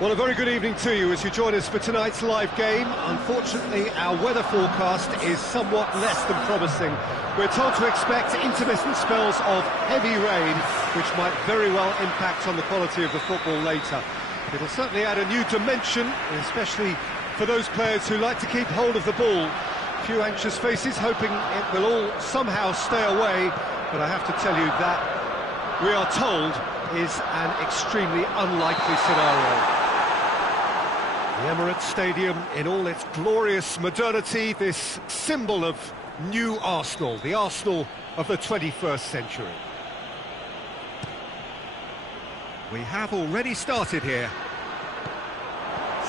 Well, a very good evening to you as you join us for tonight's live game. Unfortunately, our weather forecast is somewhat less than promising. We're told to expect intermittent spells of heavy rain, which might very well impact on the quality of the football later. It'll certainly add a new dimension, especially for those players who like to keep hold of the ball. A few anxious faces hoping it will all somehow stay away, but I have to tell you that we are told is an extremely unlikely scenario. The Emirates Stadium in all its glorious modernity, this symbol of new Arsenal, the Arsenal of the 21st century. We have already started here.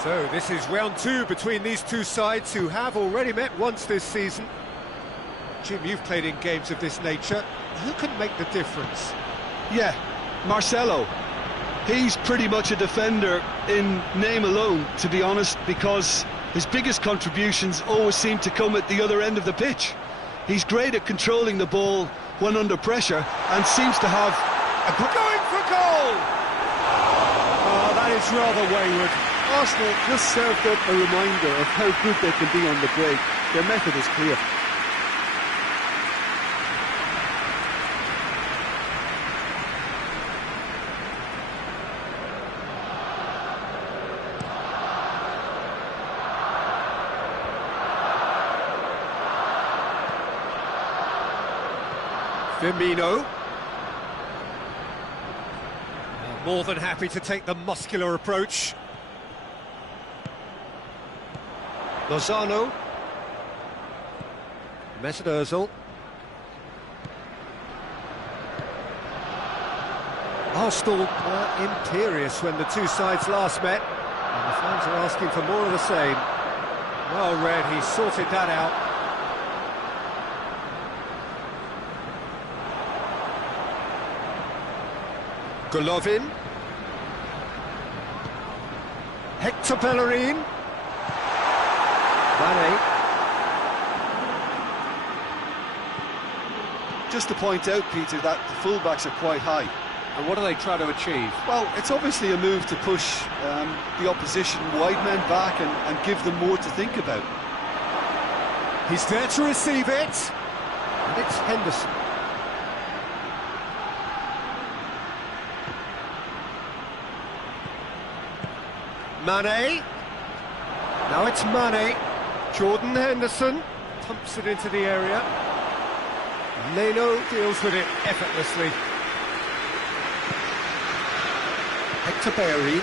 So this is round two between these two sides who have already met once this season. Jim, you've played in games of this nature. Who can make the difference? Yeah, Marcelo. He's pretty much a defender in name alone, to be honest, because his biggest contributions always seem to come at the other end of the pitch. He's great at controlling the ball when under pressure and seems to have a... Going for goal! Oh, that is rather wayward. Arsenal just served up a reminder of how good they can be on the break. Their method is clear. Firmino. More than happy to take the muscular approach. Lozano. Mesut Ozil. Arsenal were imperious when the two sides last met, and the fans are asking for more of the same. Well read, he sorted that out. Golovin. Hector Bellerin. Mane. Just to point out, Peter, that the fullbacks are quite high. And what are they trying to achieve? Well, it's obviously a move to push the opposition wide men back and give them more to think about. He's there to receive it. And it's Henderson. Mane. Now it's Mane. Jordan Henderson pumps it into the area. Leno deals with it effortlessly. Hector Bellerin.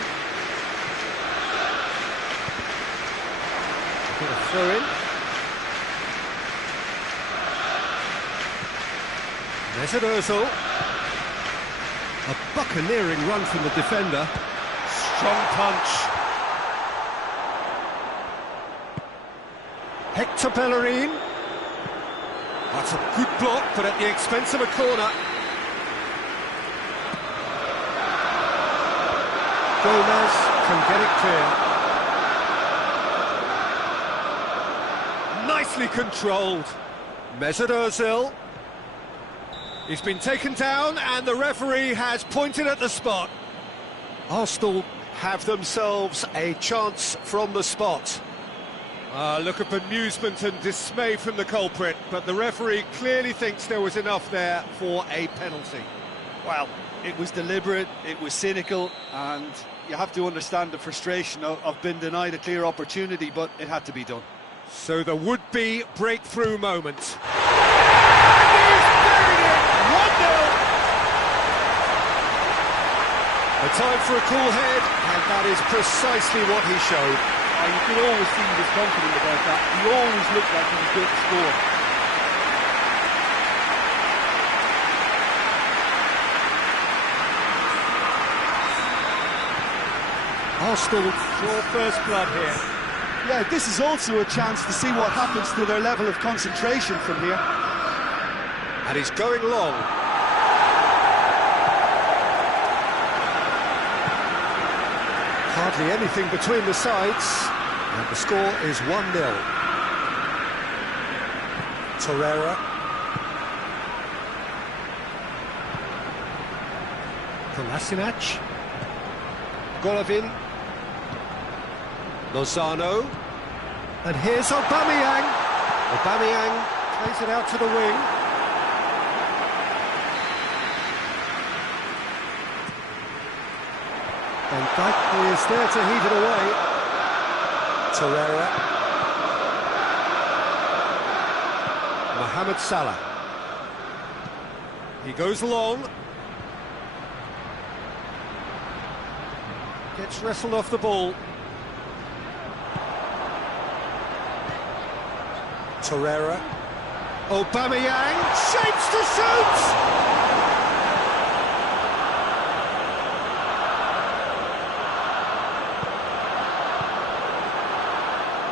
Got a throw in. Mesut Ozil. A buccaneering run from the defender. Strong punch. Hector Bellerin. That's a good block, but at the expense of a corner. Gomez can get it clear. Nicely controlled. Mesut Ozil. He's been taken down and the referee has pointed at the spot. Arsenal have themselves a chance from the spot. Look of amusement and dismay from the culprit, but the referee clearly thinks there was enough there for a penalty. Well, it was deliberate, it was cynical, and you have to understand the frustration of being denied a clear opportunity, but it had to be done. So the would-be breakthrough moment. And he's buried it! 1-0! A time for a cool head, and that is precisely what he showed. You could always see he was confident about that. He always looked like he was going to score. Arsenal draw first blood here. Yeah, this is also a chance to see what happens to their level of concentration from here. And he's going long. Hardly anything between the sides, and the score is 1-0. Torreira. Kolasinac. Golovin. Lozano. And here's Aubameyang. Aubameyang plays it out to the wing. And Dijk is there to heave it away. Torreira. Mohamed Salah. He goes long. Gets wrestled off the ball. Torreira. Aubameyang shapes to shoot!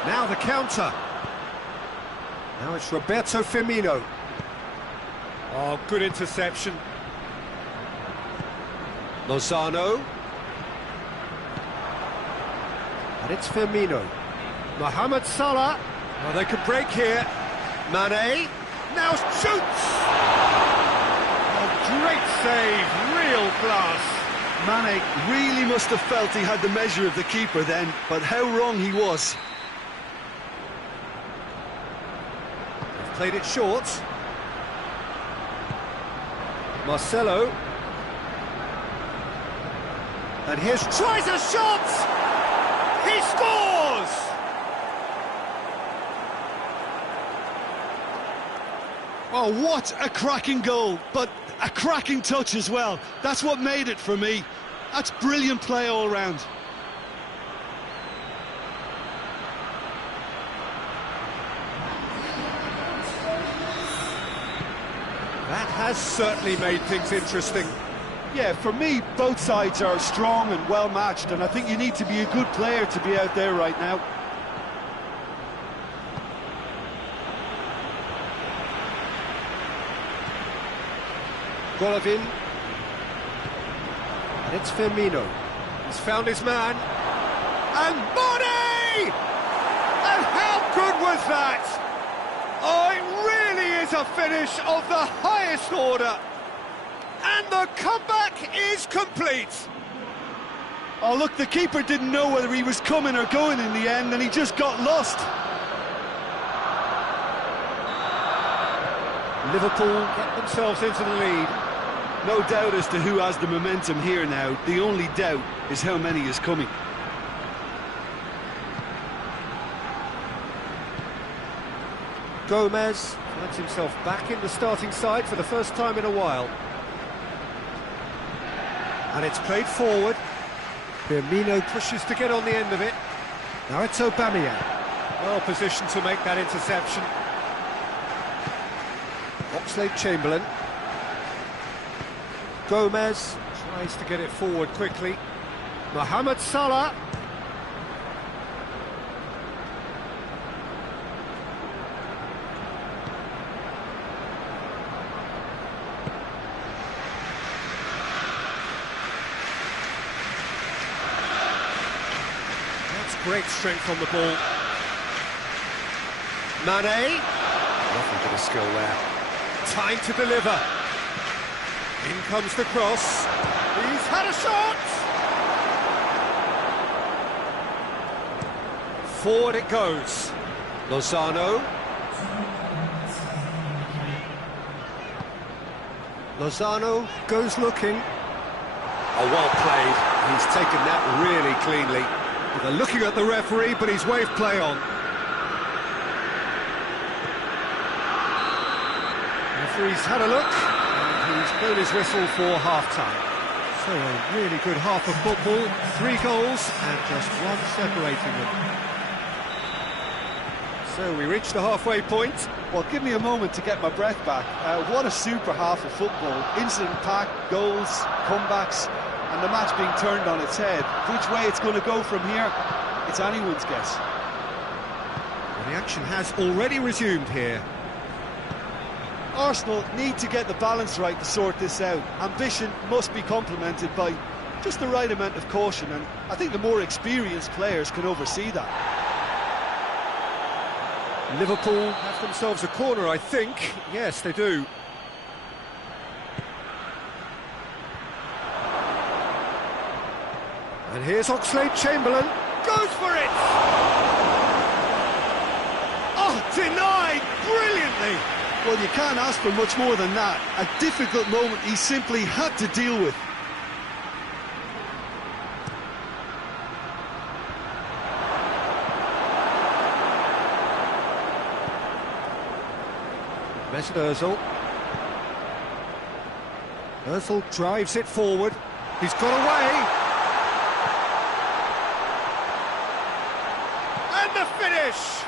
Now the counter. Now it's Roberto Firmino. Oh, good interception. Lozano. And it's Firmino. Mohamed Salah. Well, they could break here. Mane. Now shoots! Oh, great save. Real class. Mane really must have felt he had the measure of the keeper then, but how wrong he was. Played it short. Marcelo. And here's tries a shot! He scores! Oh, what a cracking goal, but a cracking touch as well. That's what made it for me. That's brilliant play all round. That has certainly made things interesting. Yeah, for me, both sides are strong and well-matched, and I think you need to be a good player to be out there right now. Golovin. And it's Firmino. He's found his man. And Mane! And how good was that? Oh, it really is a finish of the highest order. And the comeback is complete. Oh, look, the keeper didn't know whether he was coming or going in the end, and he just got lost. Liverpool get themselves into the lead. No doubt as to who has the momentum here now. The only doubt is how many is coming. Gomez finds himself back in the starting side for the first time in a while. And it's played forward. Firmino pushes to get on the end of it. Now it's Aubameyang. Well positioned to make that interception. Oxlade-Chamberlain. Gomez tries to get it forward quickly. Mohamed Salah. That's great strength on the ball. Mane. Nothing but a skill there. Time to deliver. In comes the cross. He's had a shot! Forward it goes. Lozano. Lozano goes looking. Oh, well played. He's taken that really cleanly. They're looking at the referee, but he's waved play on. The referee's had a look. He's blown his whistle for half-time. So a really good half of football, 3 goals and just one separating them. So we reach the halfway point. Well, give me a moment to get my breath back. What a super half of football. Incident-packed, goals, comebacks, and the match being turned on its head. Which way it's going to go from here, it's anyone's guess. Well, the action has already resumed here. Arsenal need to get the balance right to sort this out. Ambition must be complemented by just the right amount of caution, and I think the more experienced players can oversee that. Liverpool have themselves a corner, I think. Yes, they do. And here's Oxlade-Chamberlain. goes for it! Oh, denied brilliantly! Well, you can't ask for much more than that. A difficult moment he simply had to deal with. Mesut Ozil. Ozil drives it forward. He's got away. And the finish!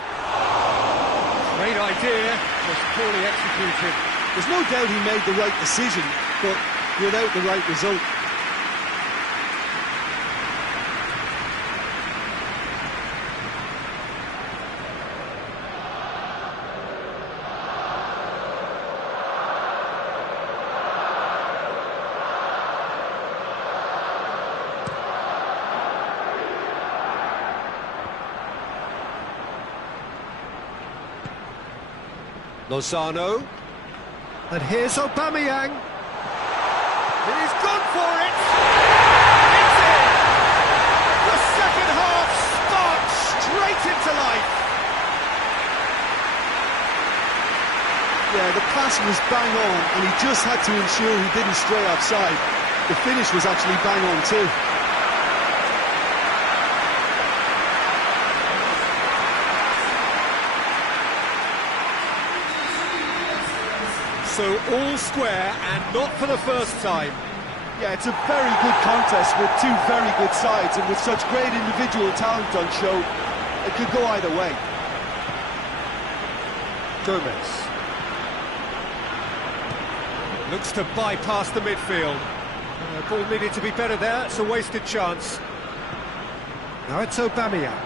Great idea, just poorly executed. There's no doubt he made the right decision, but without the right result. Lozano, and here's Aubameyang. He's gone for it. It's in. The second half sparks straight into life. Yeah, the pass was bang on, and he just had to ensure he didn't stray offside. The finish was actually bang on too. So all square, and not for the first time. Yeah, it's a very good contest with two very good sides, and with such great individual talent on show, it could go either way. Gomez looks to bypass the midfield. Ball needed to be better there, it's a wasted chance. Now it's Aubameyang.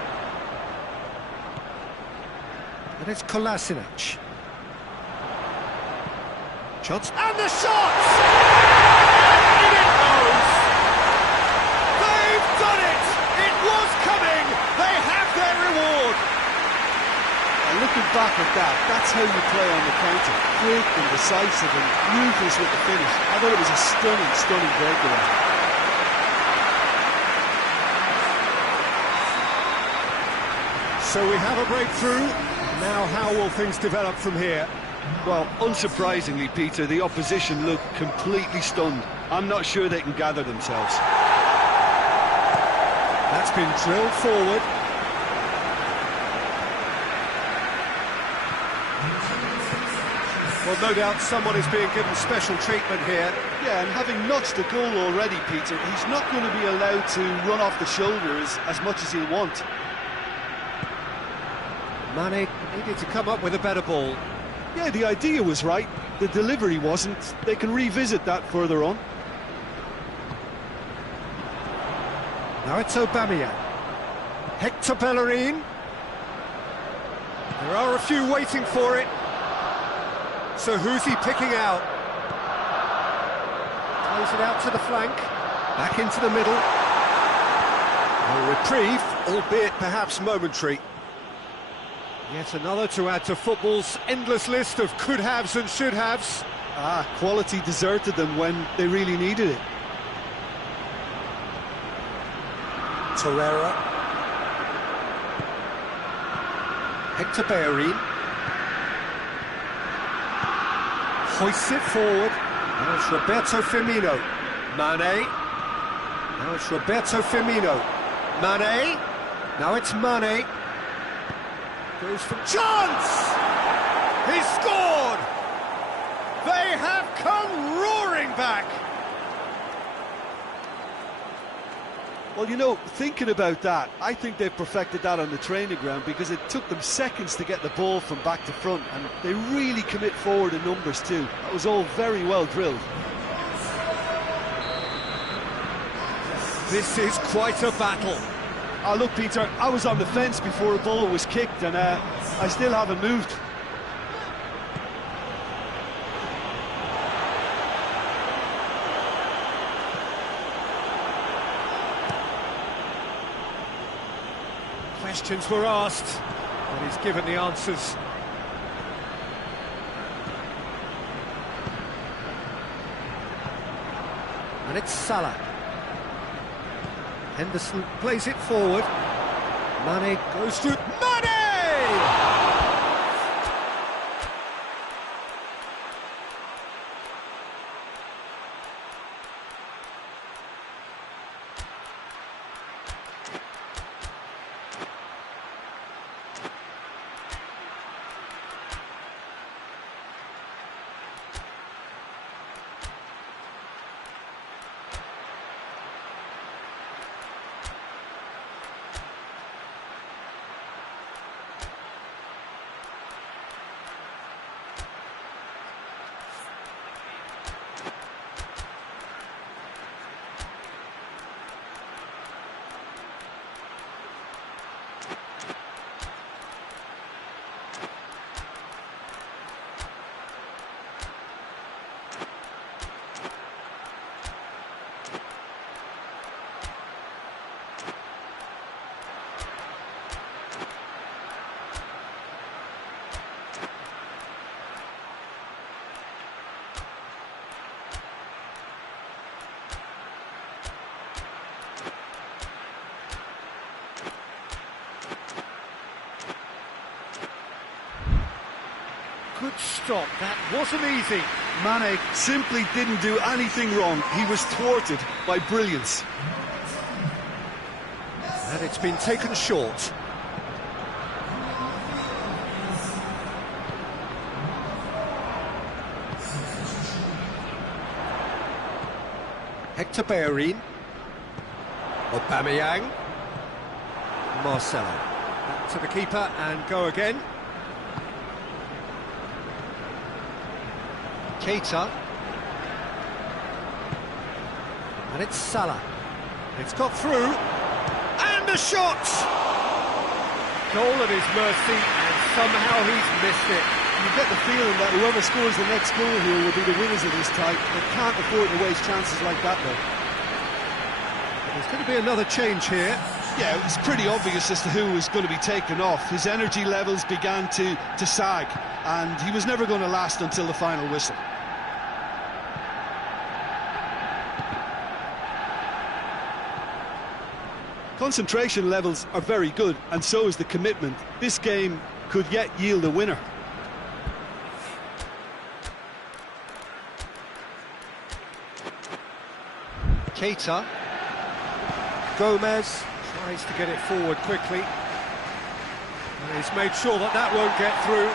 And it's Kolasinac. Shots, and the shot! And in it goes! They've done it! It was coming! They have their reward! And looking back at that, that's how you play on the counter. Quick and decisive and ruthless with the finish. I thought it was a stunning, stunning breakaway. So we have a breakthrough. Now how will things develop from here? Well, unsurprisingly, Peter, the opposition look completely stunned. I'm not sure they can gather themselves. That's been drilled forward. Well, no doubt someone is being given special treatment here. Yeah, and having notched a goal already, Peter, he's not going to be allowed to run off the shoulders as much as he'll want. Mane needed to come up with a better ball. Yeah, the idea was right, the delivery wasn't. They can revisit that further on. Now it's Aubameyang. Hector Bellerin. There are a few waiting for it. So who's he picking out? Plays it out to the flank. Back into the middle. A reprieve, albeit perhaps momentary. Yet another to add to football's endless list of could-haves and should-haves. Quality deserted them when they really needed it. Torreira. Hector Bellerin. Hoists it forward. Now it's Roberto Firmino. Mane. Now it's Roberto Firmino. Mane. Now it's Mane. Goes for chance! He scored! They have come roaring back! Well, you know, thinking about that, I think they've perfected that on the training ground because it took them seconds to get the ball from back to front, and they really commit forward in numbers too. That was all very well drilled. This is quite a battle. Oh, look, Peter, I was on the fence before a ball was kicked, and I still haven't moved. Questions were asked, and he's given the answers. And it's Salah. Henderson plays it forward. Mane goes through. Mane! Good stop, that wasn't easy. Mane simply didn't do anything wrong. He was thwarted by brilliance. And it's been taken short. Hector Bellerin. Aubameyang. Marcelo. Back to the keeper and go again. Keita. And it's Salah. It's got through. And a shot! Goal at his mercy, and somehow he's missed it. You get the feeling that whoever scores the next goal here will be the winners of this tie. They can't afford to waste chances like that, though. There's going to be another change here. Yeah, it was pretty obvious as to who was going to be taken off. His energy levels began to sag, and he was never going to last until the final whistle. Concentration levels are very good, and so is the commitment. This game could yet yield a winner. Keita. Gomez tries to get it forward quickly. And he's made sure that that won't get through.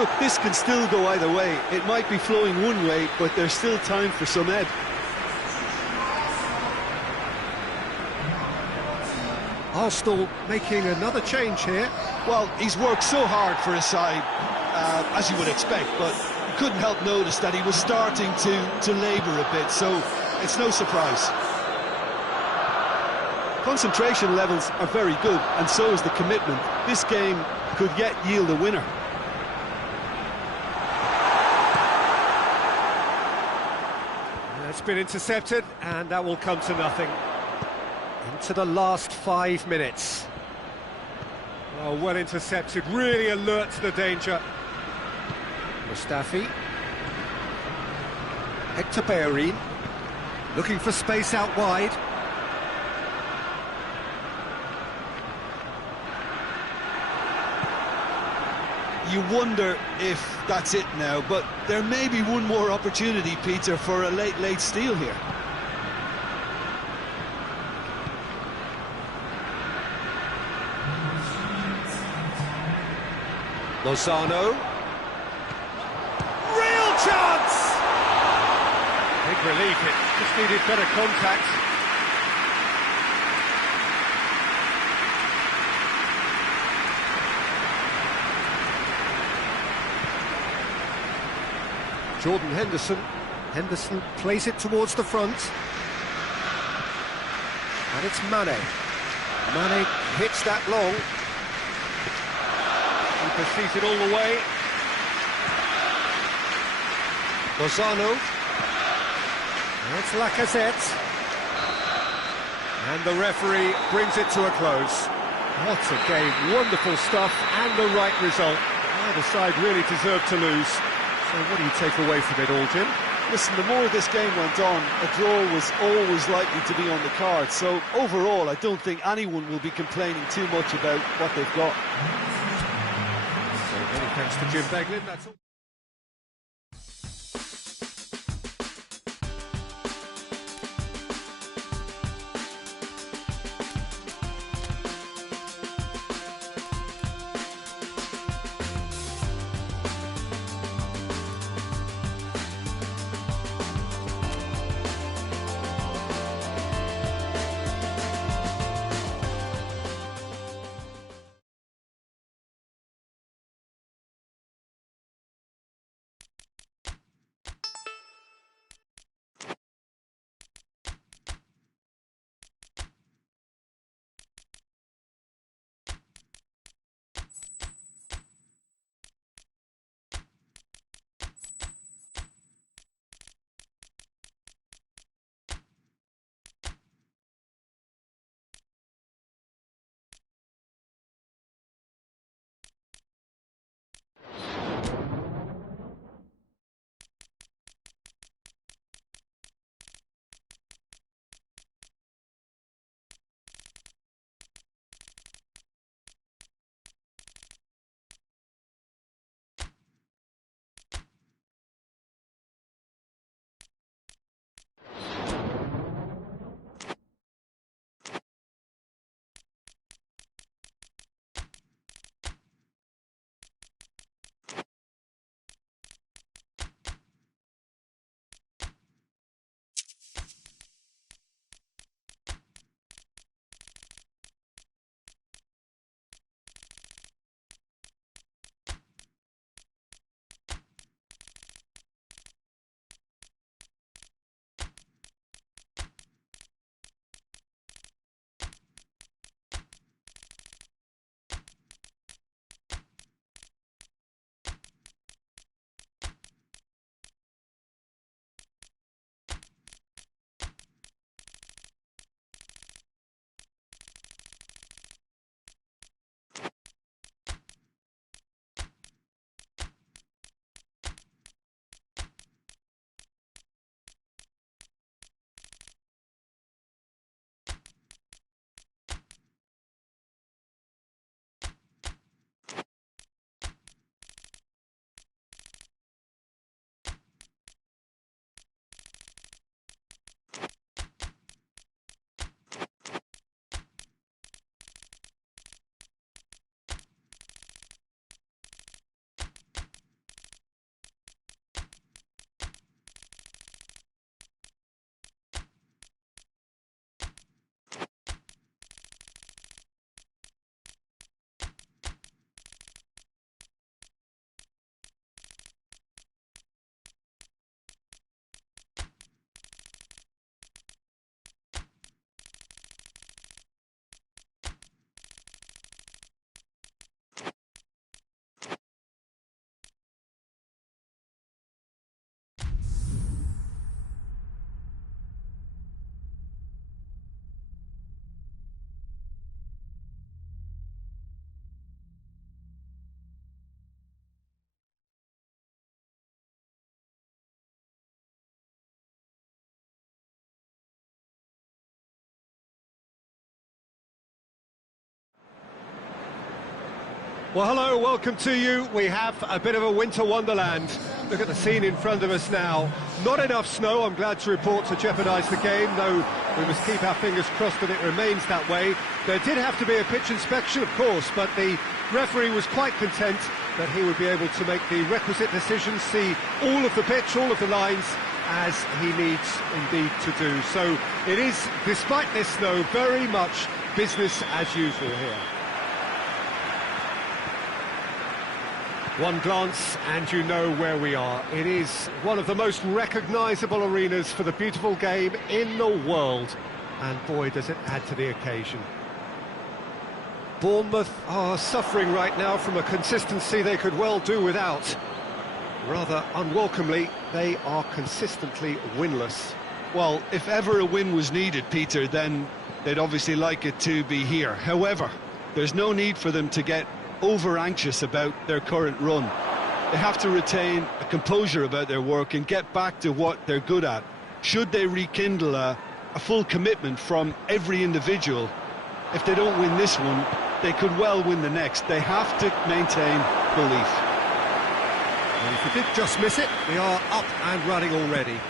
Look, this can still go either way. It might be flowing one way, but there's still time for some ebb. Arsenal making another change here. Well, he's worked so hard for his side, as you would expect, but you couldn't help notice that he was starting to labour a bit, so it's no surprise. Concentration levels are very good, and so is the commitment. This game could yet yield a winner. It's been intercepted, and that will come to nothing. Into the last 5 minutes. Oh, well intercepted, really alert to the danger. Mustafi. Hector Bellerin. Looking for space out wide. You wonder if that's it now, but there may be one more opportunity, Peter, for a late steal here. Lozano. Real chance! Big relief, it just needed better contact. Jordan Henderson. Henderson plays it towards the front. And it's Mane. Mane hits that long. He pursues it all the way. Lozano. And it's Lacazette. And the referee brings it to a close. What a game, wonderful stuff, and the right result. Neither side really deserved to lose. So what do you take away from it all, Jim? Listen, the more this game went on, a draw was always likely to be on the card. So overall, I don't think anyone will be complaining too much about what they've got. So many thanks to Jim Beglin. That's all. Well, hello, welcome to you. We have a bit of a winter wonderland. Look at the scene in front of us now. Not enough snow, I'm glad to report, to jeopardise the game, though we must keep our fingers crossed that it remains that way. There did have to be a pitch inspection, of course, but the referee was quite content that he would be able to make the requisite decisions, see all of the pitch, all of the lines, as he needs indeed to do. So it is, despite this snow, very much business as usual here. One glance and you know where we are. It is one of the most recognisable arenas for the beautiful game in the world. And boy, does it add to the occasion. Bournemouth are suffering right now from a consistency they could well do without. Rather unwelcomely, they are consistently winless. Well, if ever a win was needed, Peter, then they'd obviously like it to be here. However, there's no need for them to get over-anxious about their current run. They have to retain a composure about their work and get back to what they're good at. Should they rekindle a full commitment from every individual, if they don't win this one, they could well win the next. They have to maintain belief. And if you did just miss it, we are up and running already.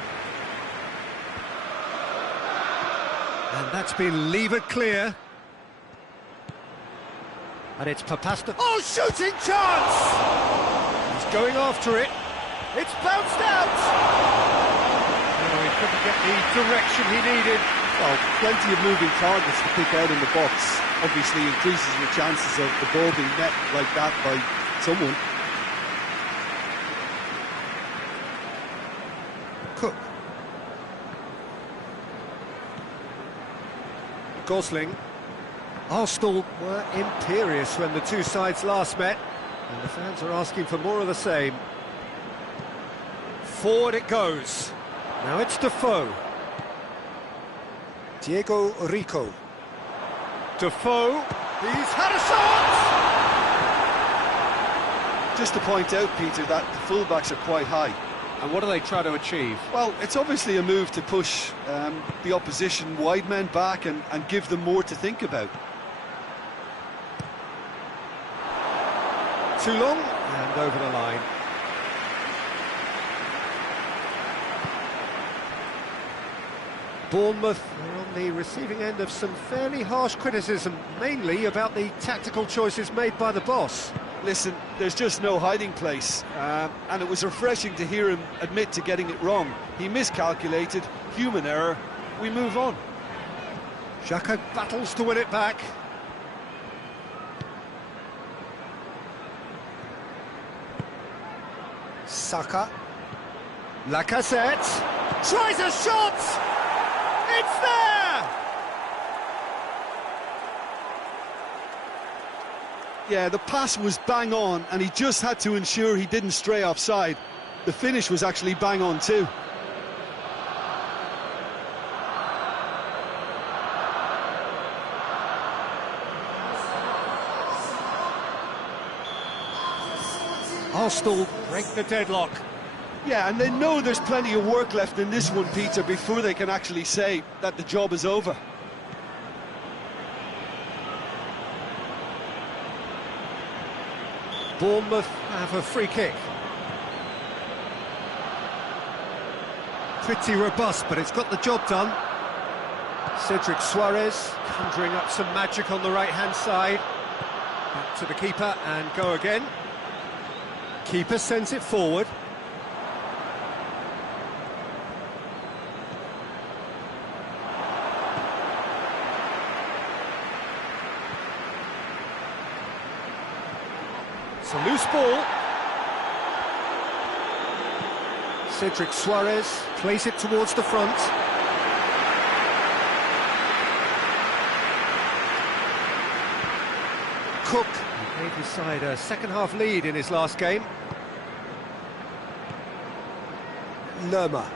And that's been levered clear. And it's Papasta. Oh, shooting chance! He's going after it. It's bounced out! Oh, he couldn't get the direction he needed. Well, plenty of moving targets to pick out in the box. Obviously increases your chances of the ball being met like that by someone. Cook. Gosling. Arsenal were imperious when the two sides last met, and the fans are asking for more of the same. Forward it goes. Now it's Defoe. Diego Rico. Defoe. He's had a shot! Just to point out, Peter, that the fullbacks are quite high. And what do they try to achieve? Well, it's obviously a move to push the opposition wide men back and give them more to think about. Too long, and over the line. Bournemouth are on the receiving end of some fairly harsh criticism, mainly about the tactical choices made by the boss. Listen, there's just no hiding place, and it was refreshing to hear him admit to getting it wrong. He miscalculated, human error, we move on. Xhaka battles to win it back. Saka. Lacazette. Tries a shot! It's there! Yeah, the pass was bang on, and he just had to ensure he didn't stray offside. The finish was actually bang on too. Arsenal break the deadlock. Yeah, and they know there's plenty of work left in this one, Peter, before they can actually say that the job is over. Bournemouth have a free kick. Pretty robust, but it's got the job done. Cedric Suarez conjuring up some magic on the right-hand side. Back to the keeper and go again. Keeper sends it forward. It's a loose ball. Cedric Suarez plays it towards the front. Cook gave his side a second-half lead in his last game. Lerma.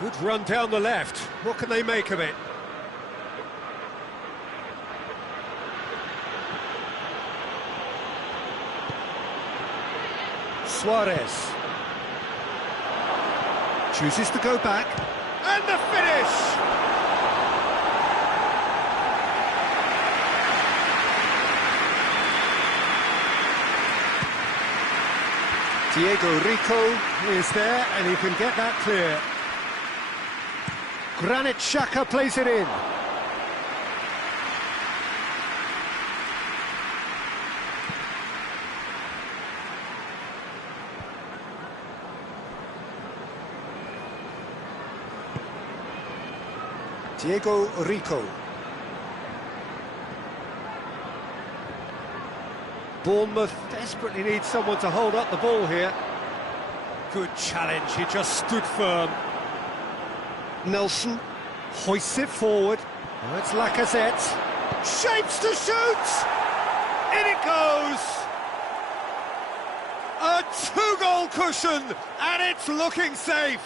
Good run down the left. What can they make of it? Suarez chooses to go back, and the finish! Diego Rico is there, and he can get that clear. Granit Xhaka plays it in. Diego Rico. Bournemouth desperately needs someone to hold up the ball here. Good challenge, he just stood firm. Nelson hoists it forward. Now it's Lacazette. Shapes to shoot! In it goes! A two-goal cushion, and it's looking safe.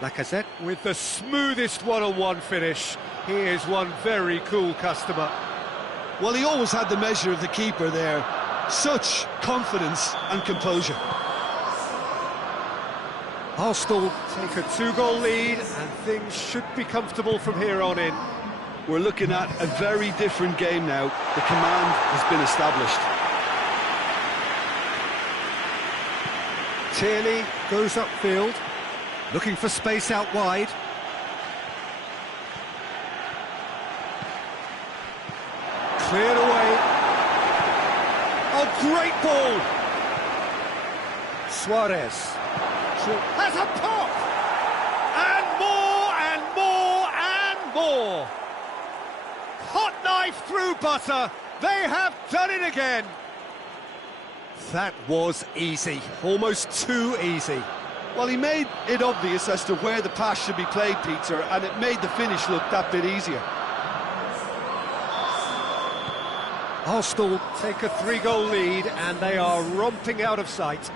Lacazette with the smoothest one-on-one finish. He is one very cool customer. Well, he always had the measure of the keeper there. Such confidence and composure. Arsenal take a 2-goal lead, and things should be comfortable from here on in. We're looking at a very different game now. The command has been established. Tierney goes upfield, looking for space out wide. Cleared away. Oh, great ball! Suarez has a pop! And more! Hot knife through butter. They have done it again. That was easy, almost too easy. Well, he made it obvious as to where the pass should be played, Peter, and it made the finish look that bit easier. Arsenal take a 3-goal lead, and they are romping out of sight.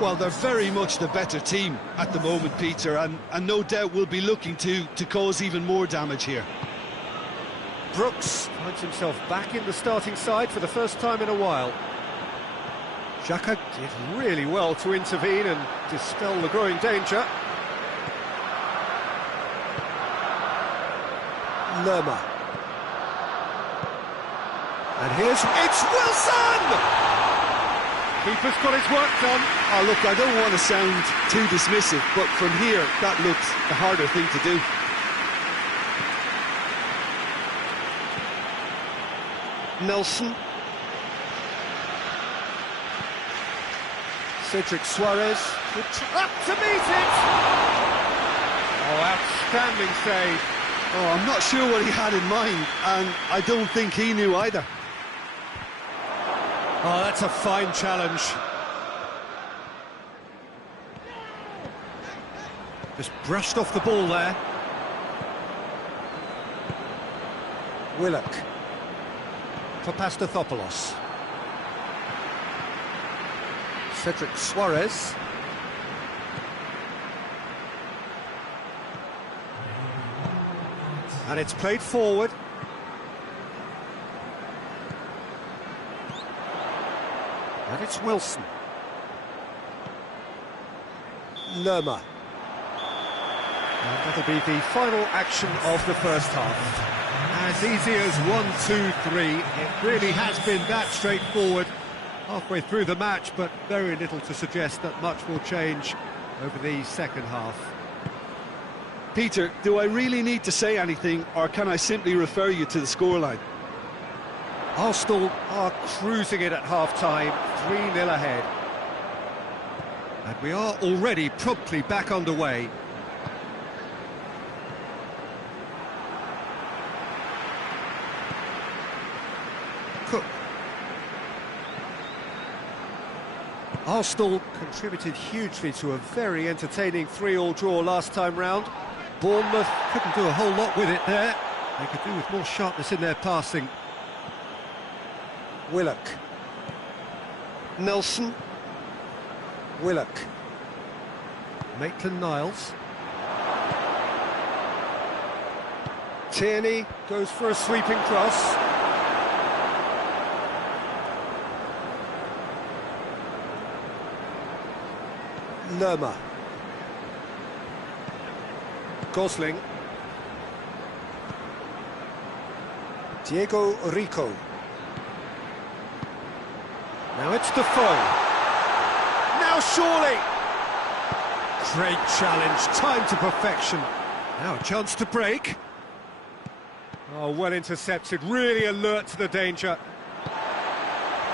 Well, they're very much the better team at the moment, Peter, and no doubt will be looking to cause even more damage here. Brooks finds himself back in the starting side for the first time in a while. Xhaka did really well to intervene and dispel the growing danger. Lerma. And it's Wilson! Keeper's got his work done. Oh, look, I don't want to sound too dismissive, but from here, that looks the harder thing to do. Nelson. Cedric Suarez up to meet it. Oh, outstanding save. Oh, I'm not sure what he had in mind, and I don't think he knew either. Oh, that's a fine challenge. Just brushed off the ball there. Willock for Pastathopoulos. Cedric Suarez. And it's played forward. And it's Wilson. Lerma. And that'll be the final action of the first half. As easy as 1, 2, 3. It really has been that straightforward. Halfway through the match, but very little to suggest that much will change over the second half. Peter, do I really need to say anything, or can I simply refer you to the scoreline? Arsenal are cruising it at half-time, 3-0 ahead. And we are already promptly back underway. Cook. Arsenal contributed hugely to a very entertaining 3-3 draw last time round. Bournemouth couldn't do a whole lot with it there. They could do with more sharpness in their passing. Willock. Nelson. Willock. Maitland-Niles. Tierney goes for a sweeping cross. Lerma. Gosling. Diego Rico. Now it's Defoe. Now surely! Great challenge, time to perfection. Now a chance to break. Oh, well intercepted, really alert to the danger.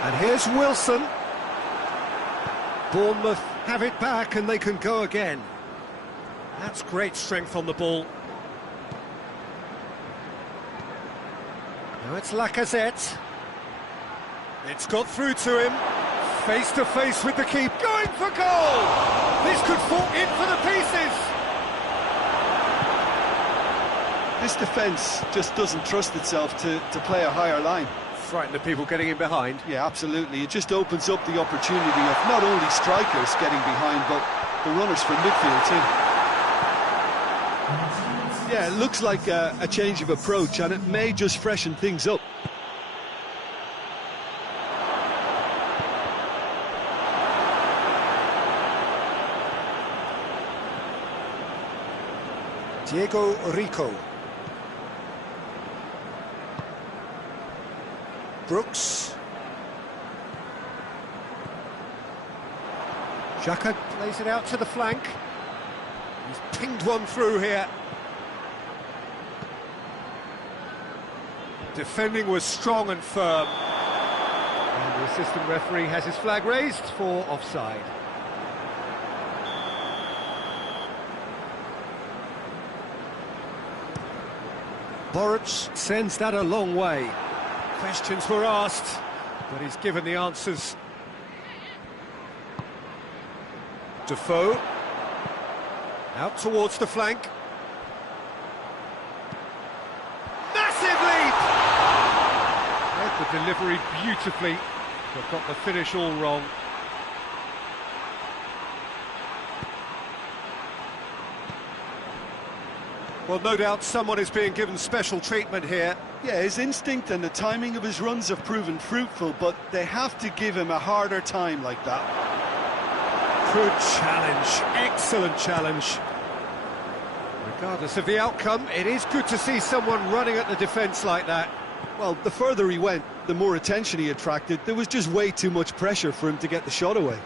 And here's Wilson. Bournemouth have it back and they can go again. That's great strength on the ball. Now it's Lacazette. It's got through to him. Face to face with the keeper. Going for goal! This could fall in for the pieces. This defence just doesn't trust itself to play a higher line. Frightened of people getting in behind. Yeah, absolutely. It just opens up the opportunity of not only strikers getting behind, but the runners from midfield too. Yeah, it looks like a change of approach, and it may just freshen things up. Diego Rico. Brooks. Xhaka plays it out to the flank. He's pinged one through here. Defending was strong and firm. And the assistant referee has his flag raised for offside. Boruc sends that a long way. Questions were asked, but he's given the answers. Defoe. Out towards the flank. Massive leap! Read the delivery beautifully, but got the finish all wrong. Well, no doubt someone is being given special treatment here. Yeah, his instinct and the timing of his runs have proven fruitful, but they have to give him a harder time like that. Good challenge, excellent challenge. Regardless of the outcome, it is good to see someone running at the defence like that. Well, the further he went, the more attention he attracted. There was just way too much pressure for him to get the shot away.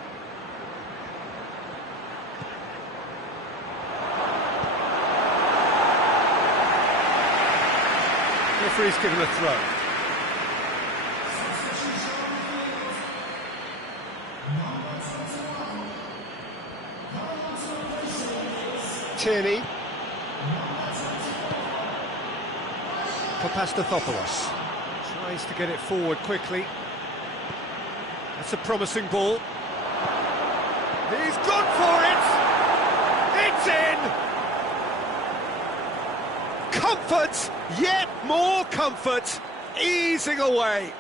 Referee's given a throw. Tierney. Papastathopoulos tries to get it forward quickly. That's a promising ball. He's gone for it! It's in! Comfort! Yet more comfort! Easing away.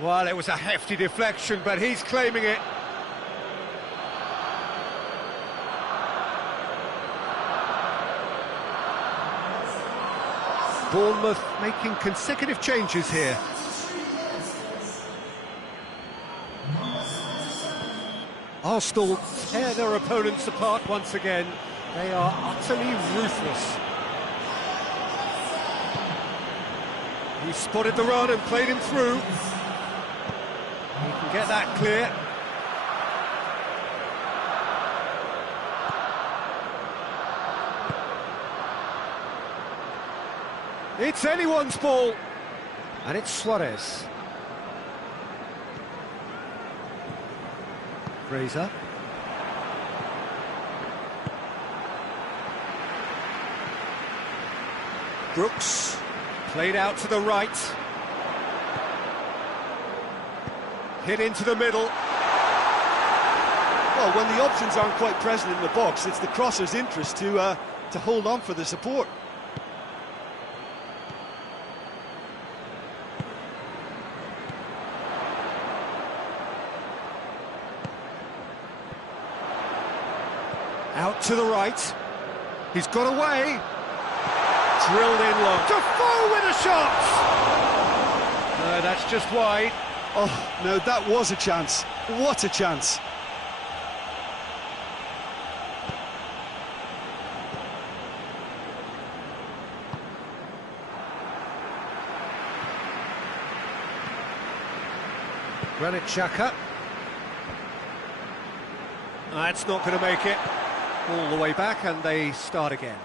Well, it was a hefty deflection, but he's claiming it. Bournemouth making consecutive changes here. Arsenal tear their opponents apart once again. They are utterly ruthless. He spotted the run and played him through. He can get that clear. It's anyone's ball. And it's Suarez. Fraser. Brooks. Played out to the right. Hit into the middle. Well, when the options aren't quite present in the box, it's the crosser's interest to hold on for the support. Out to the right. He's got away. Drilled in long. Defoe with a shot! No, that's just wide. Oh, no, that was a chance. What a chance. Granit Xhaka. That's not going to make it. All the way back, and they start again.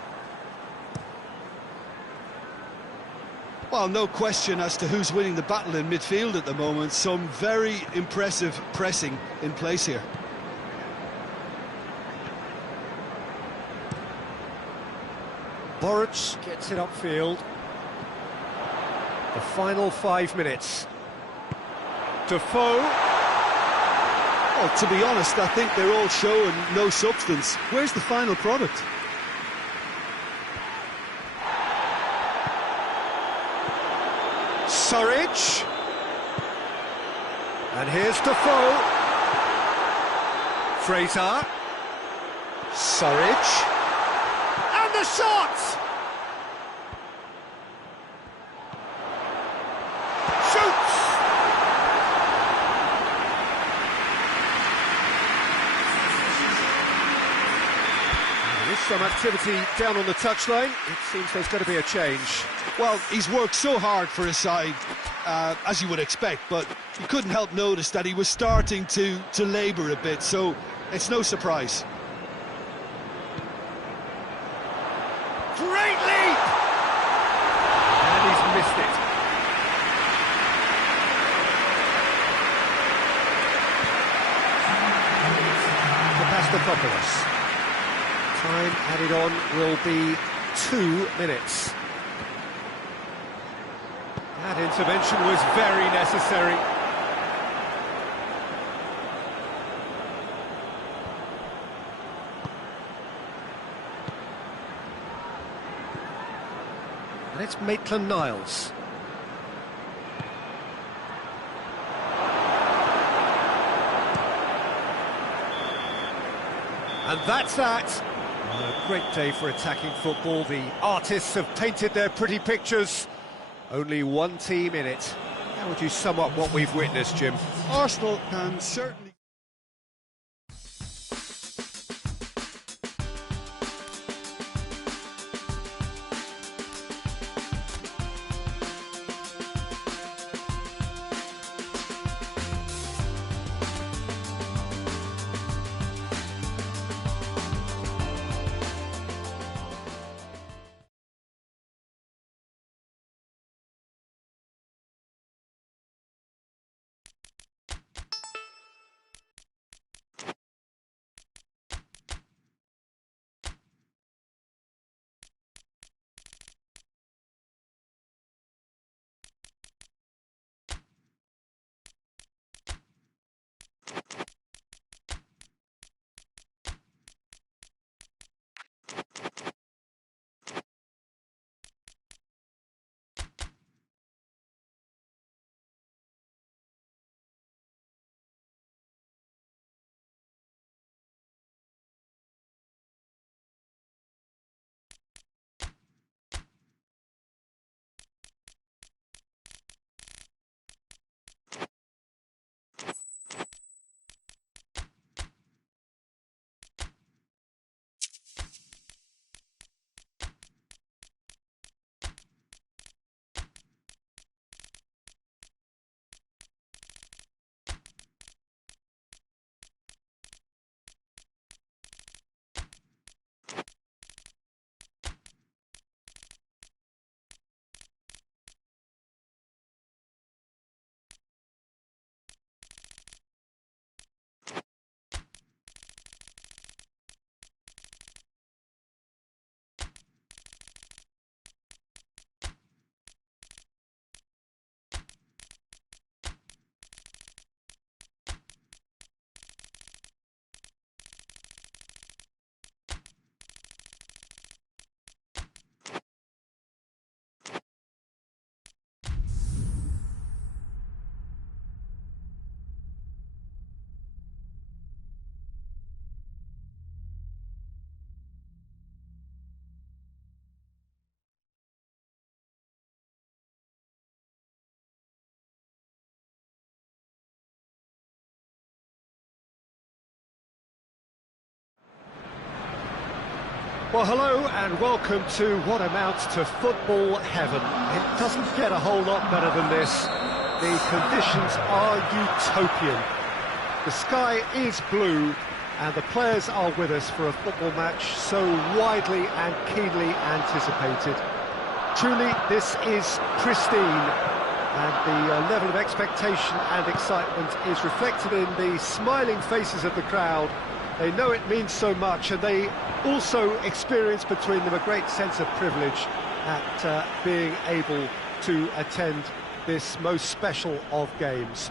Well, no question as to who's winning the battle in midfield at the moment. Some very impressive pressing in place here. Boruc gets it upfield. The final 5 minutes. Defoe. Well, to be honest, I think they're all show and no substance. Where's the final product? Surridge. And here's Defoe. Fraser. Surridge. And the shot! Shoots! some activity down on the touchline. It seems there's going to be a change. Well, he's worked so hard for his side, as you would expect, but you couldn't help notice that he was starting to labour a bit, so it's no surprise. Great leap! And he's missed it. Papadopoulos. Time added on will be 2 minutes. That intervention was very necessary. And it's Maitland-Niles. And that's that. A great day for attacking football. The artists have painted their pretty pictures. Only one team in it. How would you sum up what we've witnessed, Jim? Arsenal can certainly... Well, hello and welcome to what amounts to football heaven. It doesn't get a whole lot better than this. The conditions are utopian. The sky is blue and the players are with us for a football match so widely and keenly anticipated. Truly, this is pristine, and the level of expectation and excitement is reflected in the smiling faces of the crowd. They know it means so much, and they also experience between them a great sense of privilege at being able to attend this most special of games.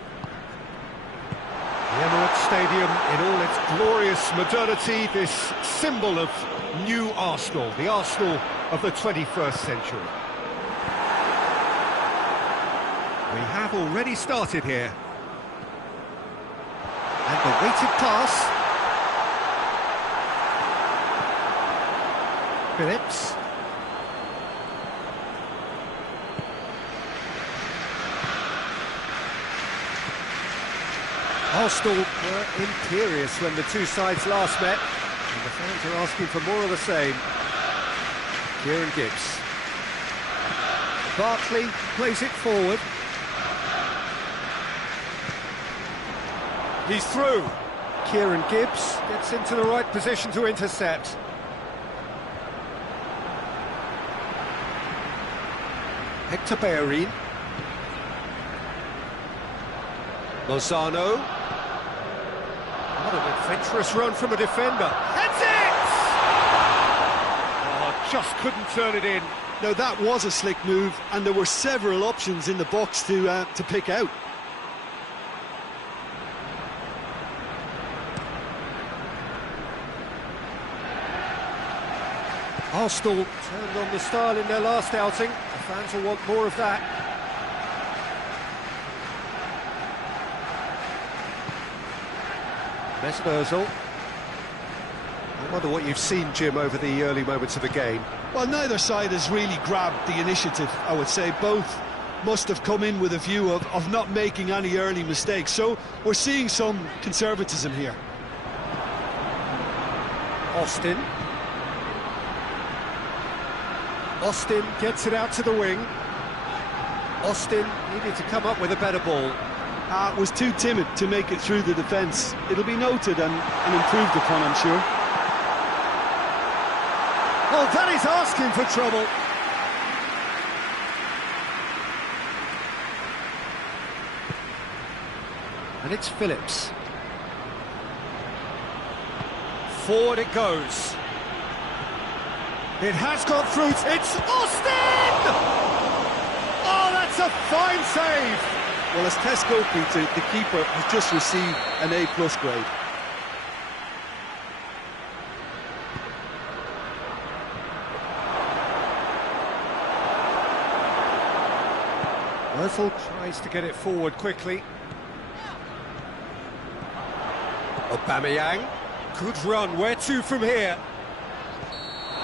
The Emirates Stadium in all its glorious modernity, this symbol of new Arsenal, the Arsenal of the 21st century. We have already started here. And the weighted pass. Phillips. Arsenal were imperious when the two sides last met. And the fans are asking for more of the same. Kieran Gibbs. Barkley plays it forward. He's through. Kieran Gibbs gets into the right position to intercept. Hector Bellerin. Lozano. What an adventurous run from a defender. Heads it! Oh, just couldn't turn it in. Now that was a slick move, and there were several options in the box to pick out. Arsenal turned on the style in their last outing. The fans will want more of that. Mesut Ozil. I wonder what you've seen, Jim, over the early moments of the game. Well, neither side has really grabbed the initiative, I would say. Both must have come in with a view of not making any early mistakes. So we're seeing some conservatism here. Austin. Austin gets it out to the wing. Austin needed to come up with a better ball. Was too timid to make it through the defence. It'll be noted and improved upon, I'm sure. Oh, that is asking for trouble. And it's Phillips. Forward it goes. It has got through. It's Austin! Oh, that's a fine save! Well, as test goalkeeper, the keeper has just received an A+ grade. Ozil tries to get it forward quickly. Aubameyang, good run, where to from here?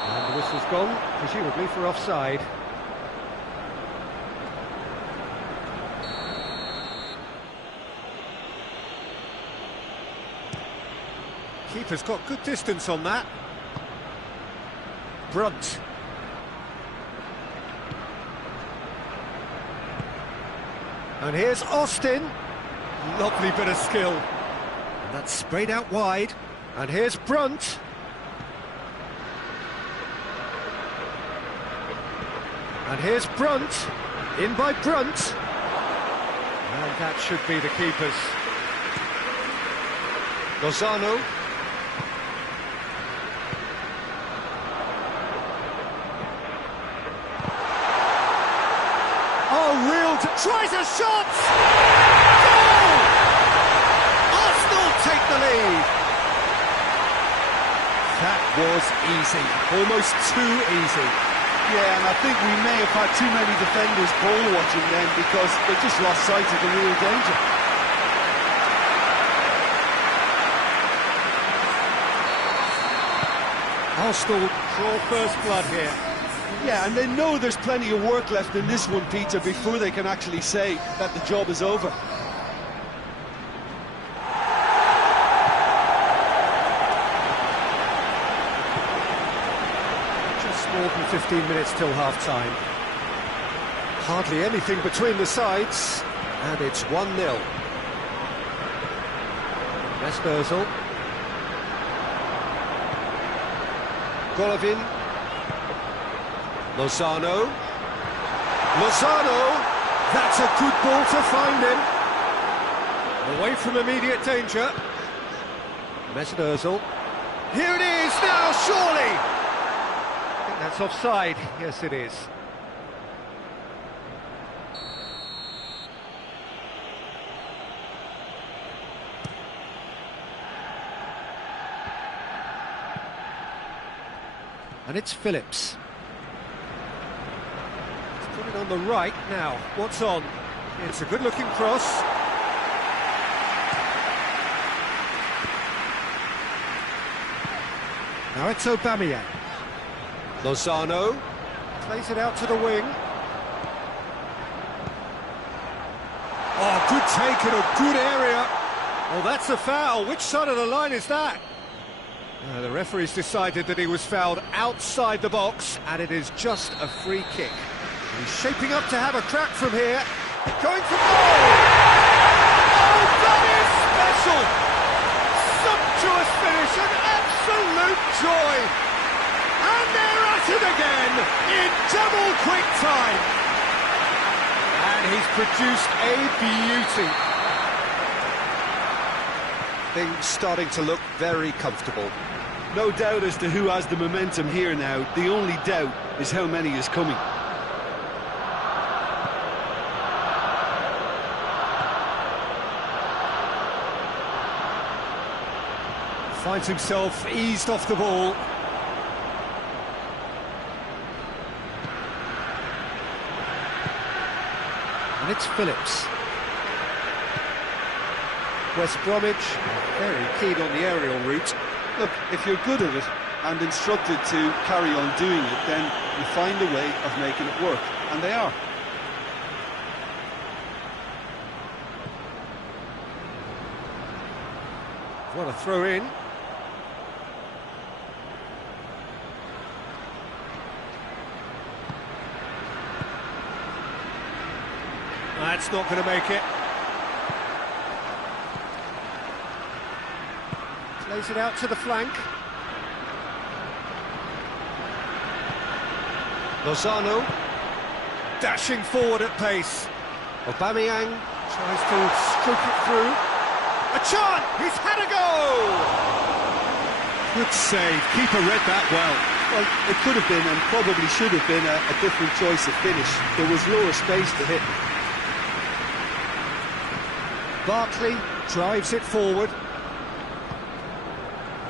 And the whistle's gone, presumably for offside. Keeper's got good distance on that. Brunt. And here's Austin. Lovely bit of skill. And that's sprayed out wide. And here's Brunt. And here's Brunt. In by Brunt. And that should be the keeper's. Lozano. Tries a shot! Goal! Arsenal take the lead! That was easy, almost too easy. Yeah, and I think we may have had too many defenders ball watching then because they just lost sight of the real danger. Arsenal draw first blood here. Yeah, and they know there's plenty of work left in this one, Peter, before they can actually say that the job is over. Just more than 15 minutes till half-time. Hardly anything between the sides, and it's 1-0. Mesut Ozil. Golovin. Lozano. Lozano! That's a good ball to find him. Away from immediate danger. Mesut Ozil. Here it is now, surely! I think that's offside. Yes, it is. And it's Phillips. Put it on the right now. What's on? It's a good-looking cross. Now it's Aubameyang. Lozano plays it out to the wing. Oh, good take in a good area. Oh, that's a foul. Which side of the line is that? The referee's decided that he was fouled outside the box, and it is just a free kick. He's shaping up to have a crack from here. Going for goal! Oh, that is special! Sumptuous finish, an absolute joy! And they're at it again, in double quick time! And he's produced a beauty. Things starting to look very comfortable. No doubt as to who has the momentum here now. The only doubt is how many is coming. Finds himself eased off the ball. And it's Phillips. West Bromwich, very keen on the aerial route. Look, if you're good at it and instructed to carry on doing it, then you find a way of making it work, and they are. What a throw in. That's not going to make it. Plays it out to the flank. Lozano dashing forward at pace. Aubameyang tries to stroke it through. A chance! He's had a go! Good save. Keeper read that well. Well, it could have been and probably should have been a different choice of finish. There was lower space to hit. Barkley drives it forward.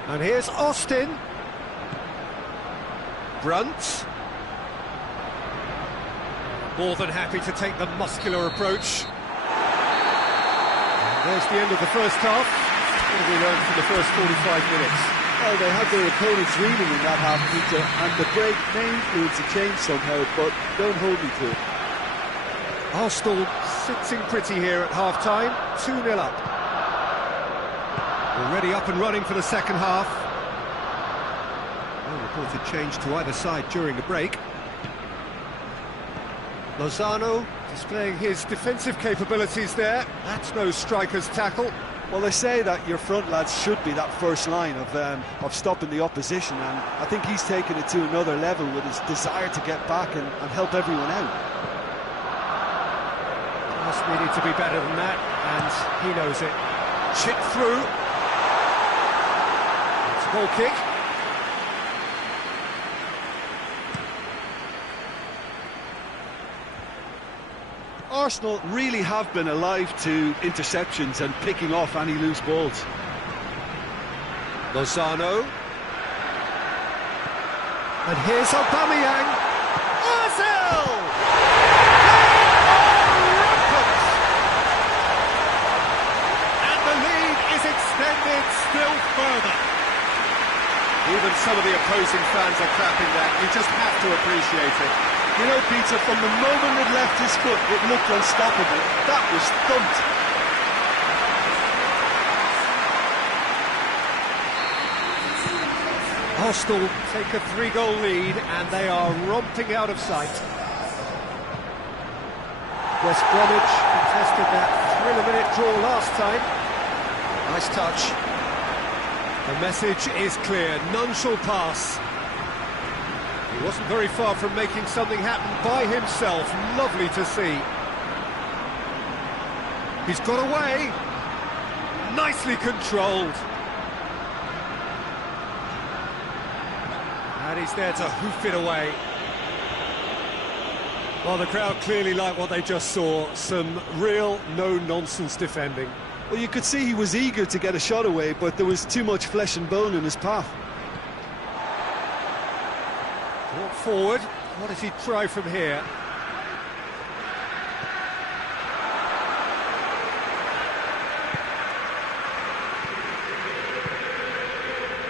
And here's Austin. Brunt. More than happy to take the muscular approach. And there's the end of the first half. What have we learned from the first 45 minutes? Well, they had their opponents reeling in that half, Peter, and the break may influence a change somehow, but don't hold me to it. Arsenal sitting pretty here at half-time, 2-0 up. Already up and running for the second half. No reported change to either side during the break. Lozano displaying his defensive capabilities there. That's no striker's tackle. Well, they say that your front lads should be that first line of stopping the opposition, and I think he's taken it to another level with his desire to get back and help everyone out. Arsenal need to be better than that, and he knows it. Chip through. It's a goal kick. Arsenal really have been alive to interceptions and picking off any loose balls. Lozano. And here's Aubameyang. Ozil! And the lead is extended still further. Even some of the opposing fans are clapping that. You just have to appreciate it. You know, Peter, from the moment it left his foot, it looked unstoppable. That was thumped. Arsenal take a 3-goal lead, and they are romping out of sight. West Bromwich contested that thriller-minute draw last time. Nice touch. The message is clear, none shall pass. He wasn't very far from making something happen by himself. Lovely to see. He's got away. Nicely controlled. And he's there to hoof it away. Well, the crowd clearly like what they just saw. Some real no-nonsense defending. Well, you could see he was eager to get a shot away, but there was too much flesh and bone in his path. Brought forward. What does he try from here?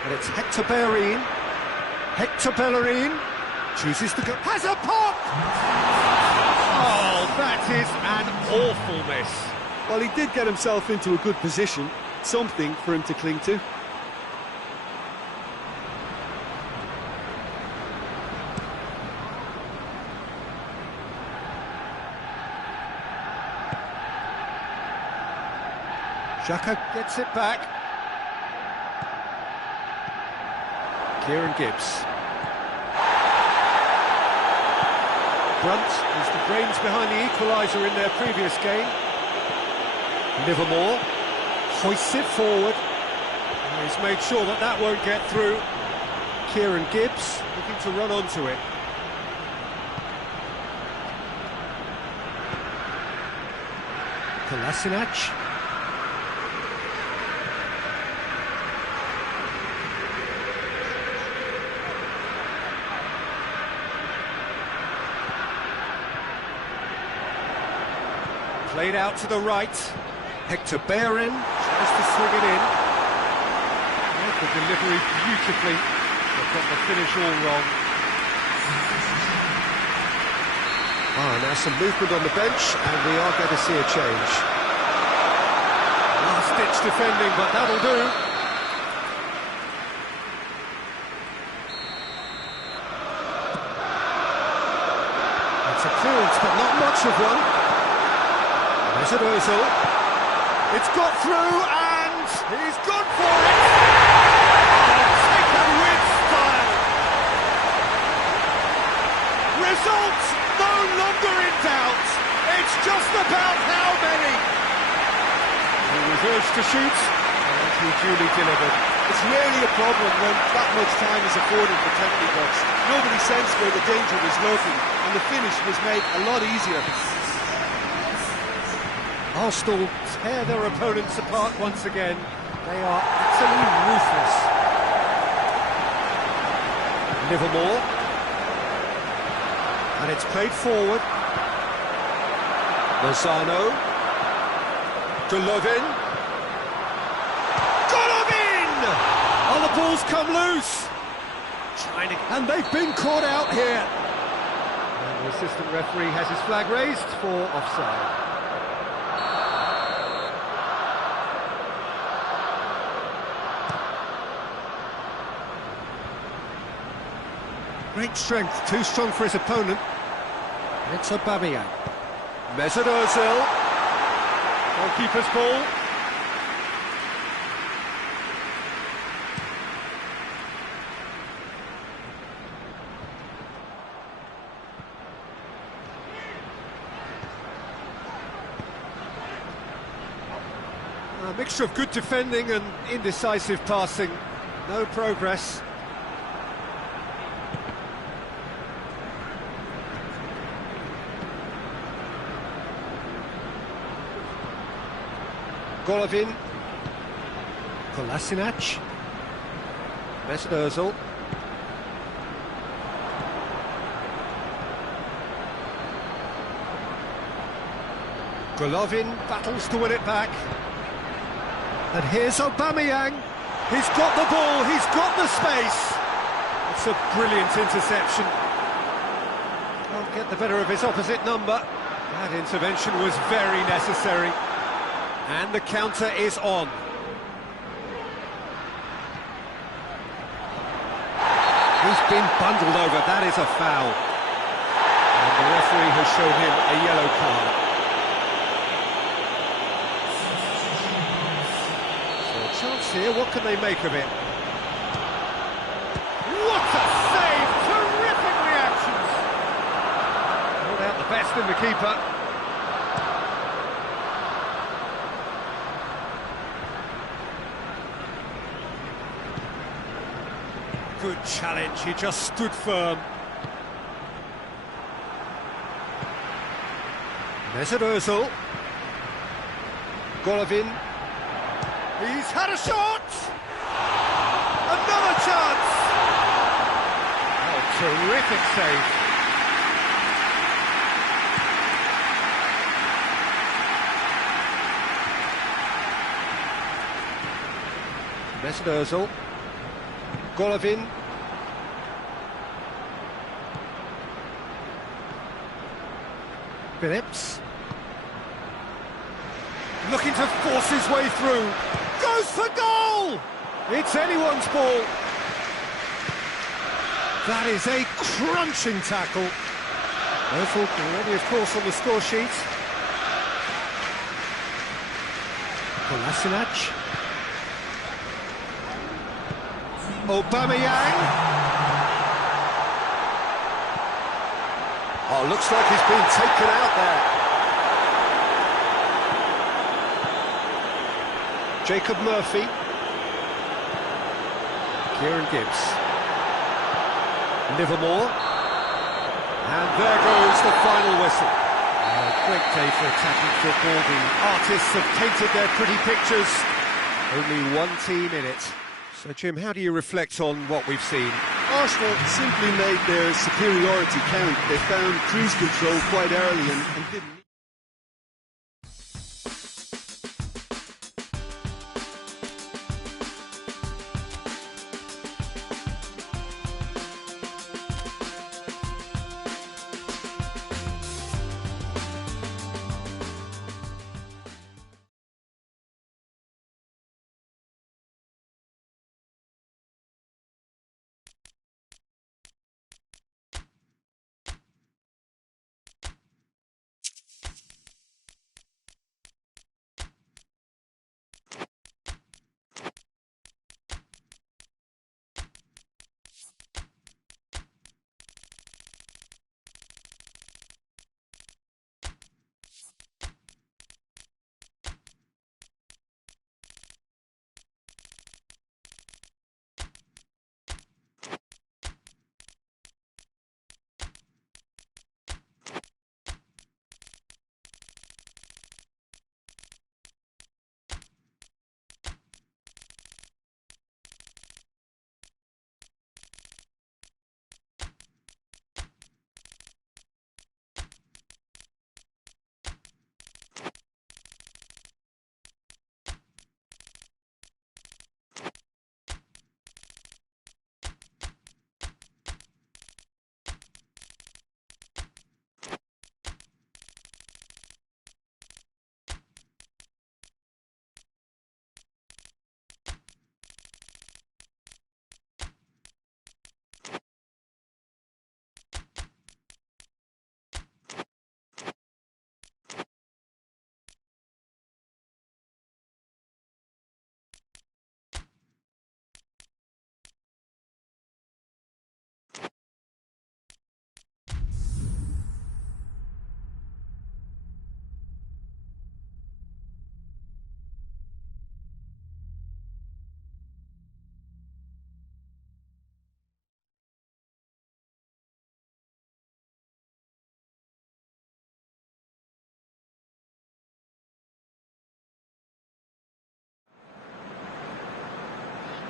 And it's Hector Bellerin. Hector Bellerin chooses to go. Has a pop! Oh, that is an awful miss. Well, he did get himself into a good position, something for him to cling to. Xhaka gets it back. Kieran Gibbs. Brunt is the brains behind the equaliser in their previous game. Livermore hoists it forward. And he's made sure that that won't get through. Kieran Gibbs looking to run onto it. Kolasinac. Played out to the right. Hector Bellerin tries to swing it in. Read the delivery beautifully, but got the finish all wrong. Now some movement on the bench, and we are going to see a change. Last-ditch defending, but that'll do. It's a clearance, but not much of one. Mesut Ozil. It's got through, and he's gone for it! Oh, taken with style! Result no longer in doubt. It's just about how many. He was urged to shoot, and he duly delivered. It's rarely a problem when that much time is afforded for technique. Nobody sensed where the danger was lurking, and the finish was made a lot easier. Arsenal tear their opponents apart once again. They are utterly ruthless. Livermore. And it's played forward. Lozano. Golovin. Golovin! Oh, the ball's come loose. And they've been caught out here. And the assistant referee has his flag raised for offside. Great strength, too strong for his opponent. It's Aubameyang. Mesut Ozil. Goalkeeper's ball. A mixture of good defending and indecisive passing. No progress. Golovin. Kolasinac. Mesut Ozil. Golovin battles to win it back. And here's Aubameyang. He's got the ball, he's got the space. It's a brilliant interception. Can't get the better of his opposite number. That intervention was very necessary. And the counter is on. He's been bundled over, that is a foul. And the referee has shown him a yellow card. So a chance here, what can they make of it? What a save! Terrific reactions! Not out the best in the keeper. Good challenge, he just stood firm. Mesut Ozil. Golovin. He's had a shot! Another chance! Oh, terrific save. Mesut Ozil. Golovin. Phillips. Looking to force his way through. Goes for goal! It's anyone's ball. That is a crunching tackle. No fault already, of course, on the score sheet. Kolasinac. Aubameyang. Oh, looks like he's been taken out there. Jacob Murphy. Kieran Gibbs. Livermore. And there goes the final whistle. A great day for attacking football. The artists have painted their pretty pictures. Only one team in it. So, Jim, how do you reflect on what we've seen? Arsenal simply made their superiority count. They found cruise control quite early and didn't.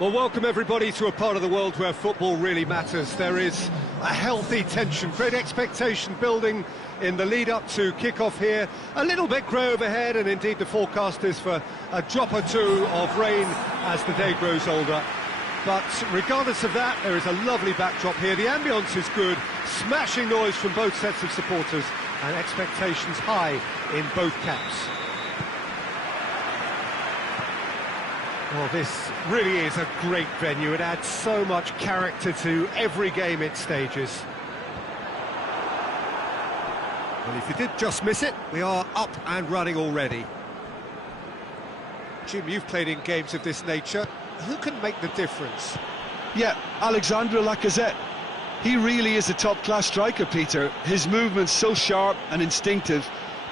Well, welcome everybody to a part of the world where football really matters. There is a healthy tension, great expectation building in the lead-up to kick-off here. A little bit grey overhead, and indeed the forecast is for a drop or two of rain as the day grows older. But regardless of that, there is a lovely backdrop here. The ambience is good, smashing noise from both sets of supporters, and expectations high in both camps. Well, this really is a great venue. It adds so much character to every game it stages. Well, if you did just miss it, we are up and running already. Jim, you've played in games of this nature. Who can make the difference? Yeah, Alexandre Lacazette. He really is a top-class striker, Peter. His movement's so sharp and instinctive,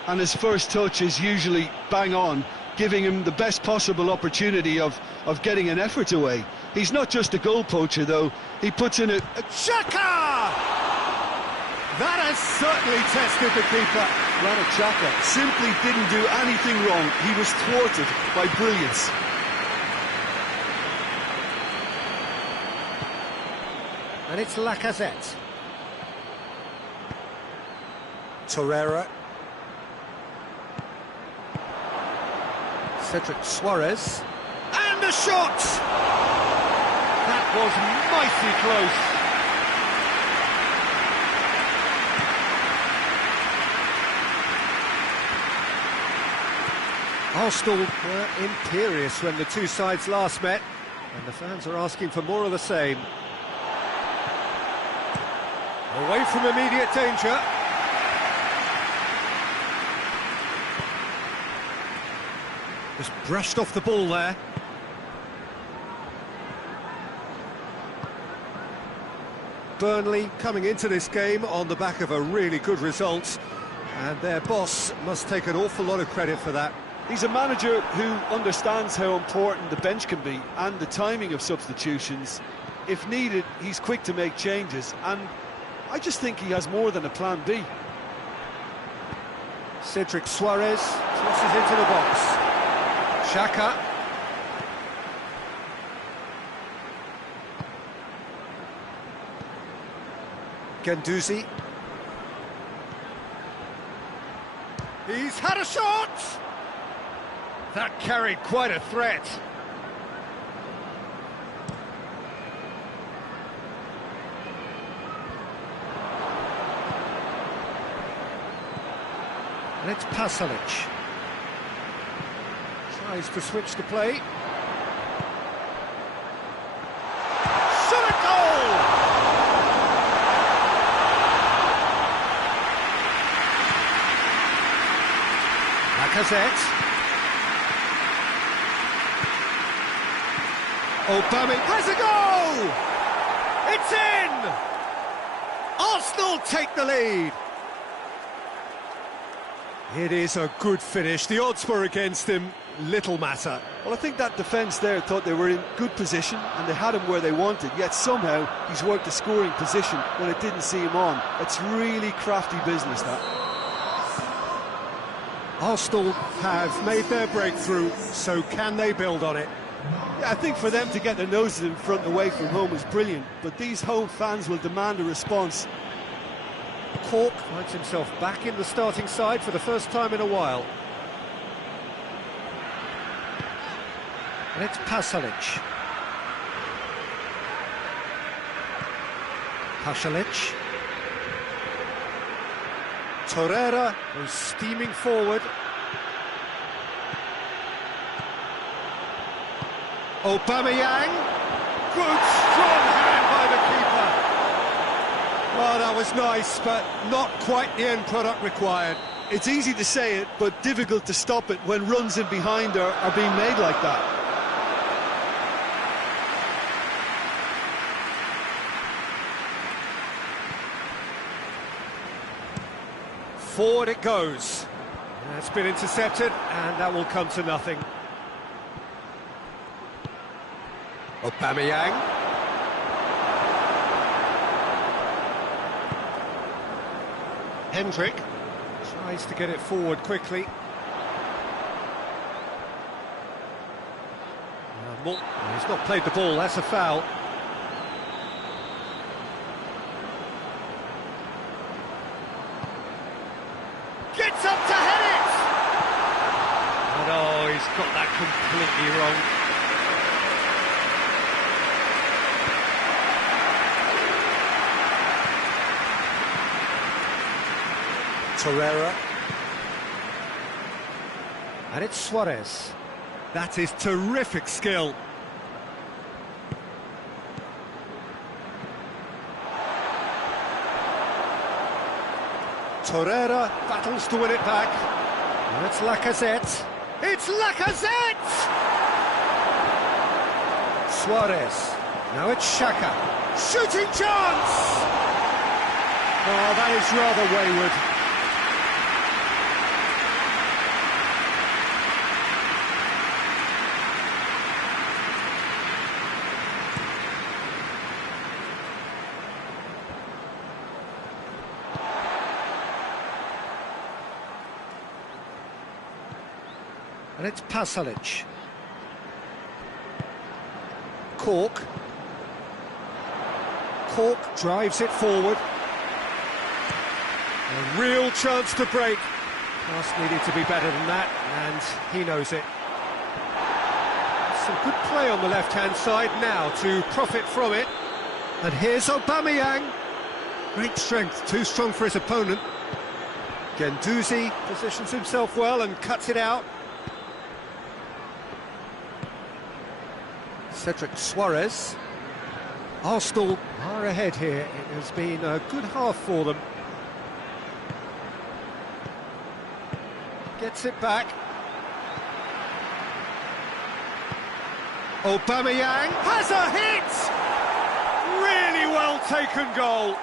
and his first touch is usually bang on, giving him the best possible opportunity of getting an effort away. He's not just a goal poacher, though. He puts in a Xhaka! That has certainly tested the keeper. Granit Xhaka simply didn't do anything wrong. He was thwarted by brilliance. And it's Lacazette. Torreira. Cedric Suarez. And the shot! That was mighty close. Arsenal were imperious when the two sides last met, and the fans are asking for more of the same. Away from immediate danger. Just brushed off the ball there. Burnley coming into this game on the back of a really good result, and their boss must take an awful lot of credit for that. He's a manager who understands how important the bench can be and the timing of substitutions. If needed, he's quick to make changes, and I just think he has more than a plan B. Cedric Suarez crosses into the box. Xhaka. Guendouzi. He's had a shot! That carried quite a threat. And it's Pasalic. Tries to switch the play. Shot a goal! Lacazette. Aubameyang has a goal! It's in! Arsenal take the lead. It is a good finish. The odds were against him. Little matter. Well, I think that defence there thought they were in good position and they had him where they wanted, yet somehow he's worked the scoring position when it didn't see him on. It's really crafty business, that. Arsenal have made their breakthrough, so can they build on it? Yeah, I think for them to get their noses in front away from home is brilliant, but these home fans will demand a response. Cork finds himself back in the starting side for the first time in a while. And it's Pasalic. Pasalic. Torreira was steaming forward. Aubameyang. Good, strong hand by the keeper. Oh, that was nice, but not quite the end product required. It's easy to say it, but difficult to stop it when runs in behind are being made like that. Forward it goes. That's been intercepted, and that will come to nothing. Aubameyang. Hendrick tries to get it forward quickly. He's not played the ball, that's a foul. Gets up to head it! And oh, he's got that completely wrong. Torreira. And it's Suarez. That is terrific skill. Torreira battles to win it back. And it's Lacazette. It's Lacazette! Suarez. Now it's Xhaka. Shooting chance! Oh, that is rather wayward. And it's Pasalic. Cork. Cork drives it forward. A real chance to break. Pass needed to be better than that, and he knows it. Some good play on the left-hand side now to profit from it. And here's Aubameyang. Great strength, too strong for his opponent. Guendouzi positions himself well and cuts it out. Cedric Suarez. Arsenal are ahead here. It has been a good half for them. Gets it back. Aubameyang has a hit! Really well taken goal.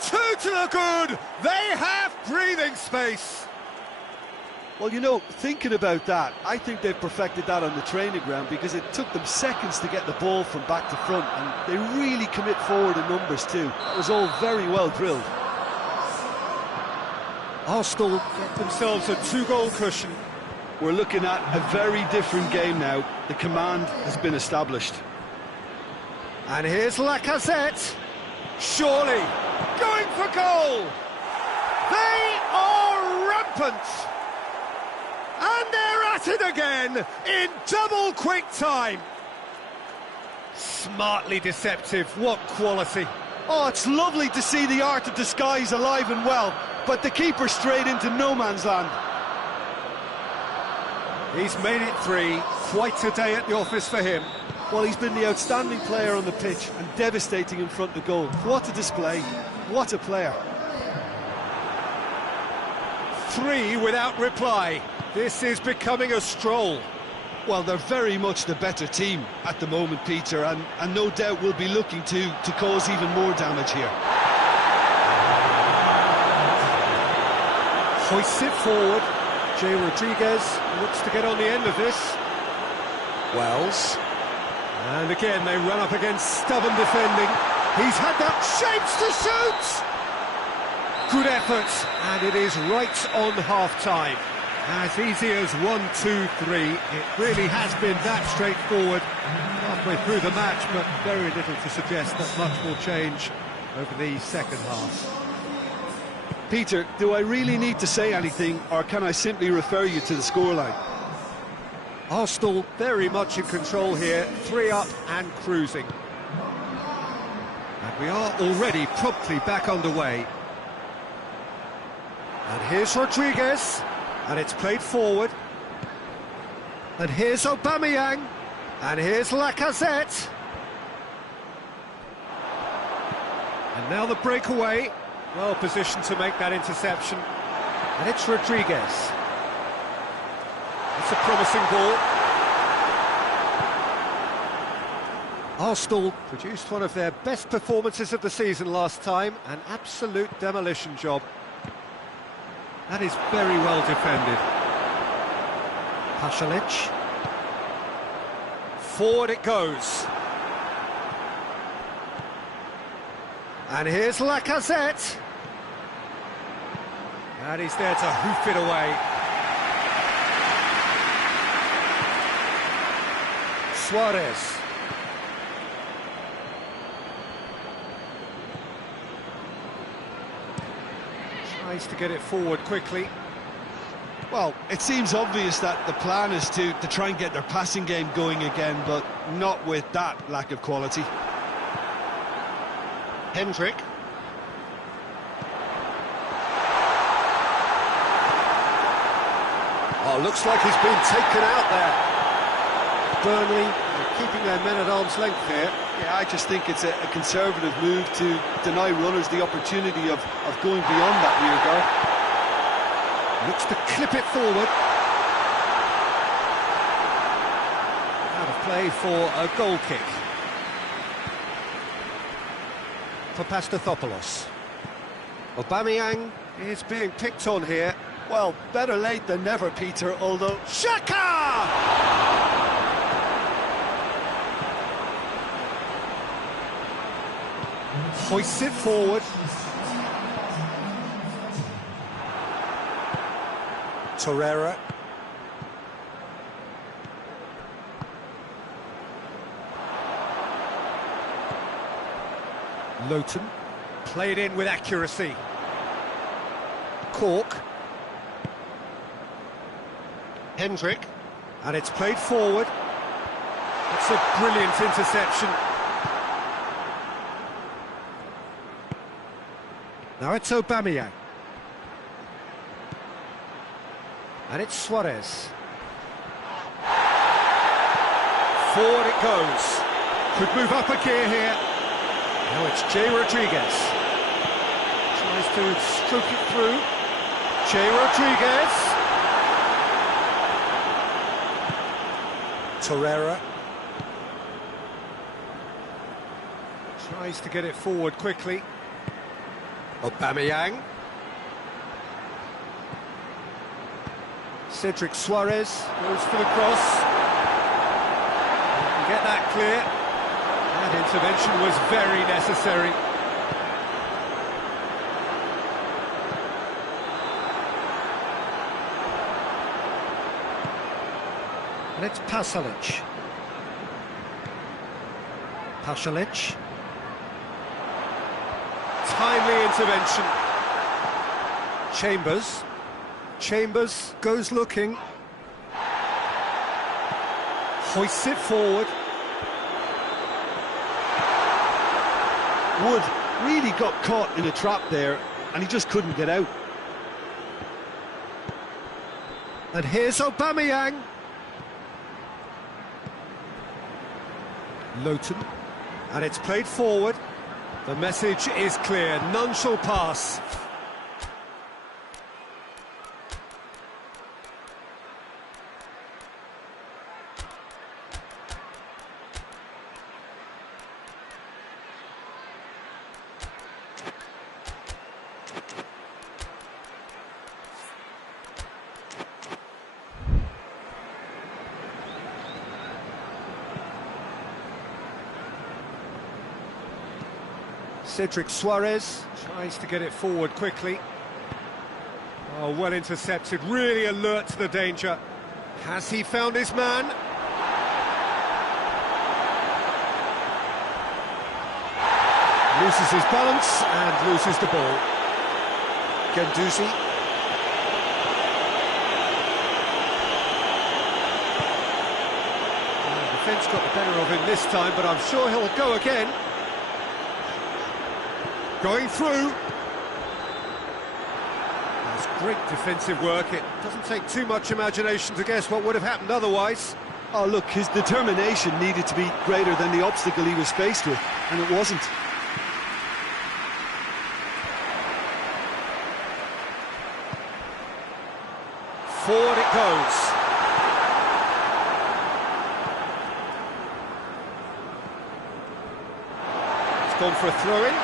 2 to the good. They have breathing space. Well, you know, thinking about that, I think they've perfected that on the training ground because it took them seconds to get the ball from back to front, and they really commit forward in numbers too. That was all very well drilled. Arsenal get themselves a 2-goal cushion. We're looking at a very different game now. The command has been established. And here's Lacazette. Surely going for goal. They are rampant. And they're at it again in double quick time. Smartly deceptive, what quality. Oh, it's lovely to see the art of disguise alive and well, but the keeper straight into no man's land. He's made it 3, quite a day at the office for him. Well, he's been the outstanding player on the pitch and devastating in front of goal. What a display, what a player. 3 without reply. This is becoming a stroll. Well, they're very much the better team at the moment, Peter, and no doubt will be looking to cause even more damage here. Hoists it forward. Jay Rodriguez looks to get on the end of this. Wells. And again, they run up against stubborn defending. He's had that shapes to shoot! Good effort, and it is right on half-time. As easy as 1, 2, 3. It really has been that straightforward halfway through the match, but very little to suggest that much will change over the second half. Peter, do I really need to say anything, or can I simply refer you to the scoreline? Arsenal very much in control here, 3 up and cruising. And we are already promptly back underway. And here's Rodriguez, and it's played forward. And here's Aubameyang, and here's Lacazette. And now the breakaway, well positioned to make that interception. And it's Rodriguez. It's a promising ball. Arsenal produced one of their best performances of the season last time, an absolute demolition job. That is very well defended. Pasalic. Forward it goes. And here's Lacazette. And he's there to hoof it away. Suarez. Tries to get it forward quickly. Well, it seems obvious that the plan is to try and get their passing game going again, but not with that lack of quality. Hendrick. Oh, looks like he's been taken out there. Burnley keeping their men at arm's length here. Yeah, I just think it's a conservative move to deny runners the opportunity of going beyond that rear guard. Looks to clip it forward. Out of play for a goal kick. For Pastathopoulos. Aubameyang is being picked on here. Well, better late than never, Peter, although... Xhaka! Hoists it forward. Torreira. Lowton. Played in with accuracy. Cork. Hendrick. And it's played forward. It's a brilliant interception. Now it's Aubameyang. And it's Suarez. Forward it goes. Could move up a gear here. Now it's Jay Rodriguez. Tries to stroke it through. Jay Rodriguez. Torreira. Tries to get it forward quickly. Aubameyang. Cedric Suarez goes for the cross. Get that clear. That intervention was very necessary. And it's Pasalic. Pasalic. Timely intervention. Chambers. Chambers goes looking. Hoists it forward. Wood really got caught in a trap there, and he just couldn't get out. And here's Aubameyang. Lowton. And it's played forward. The message is clear. None shall pass. Cedric Suarez tries to get it forward quickly. Oh, well intercepted, really alert to the danger. Has he found his man? Loses his balance and loses the ball. Guendouzi. The defence got the better of him this time, but I'm sure he'll go again. Going through. That's great defensive work. It doesn't take too much imagination to guess what would have happened otherwise. Oh, look, his determination needed to be greater than the obstacle he was faced with, and it wasn't. Forward it goes. It's gone for a throw-in.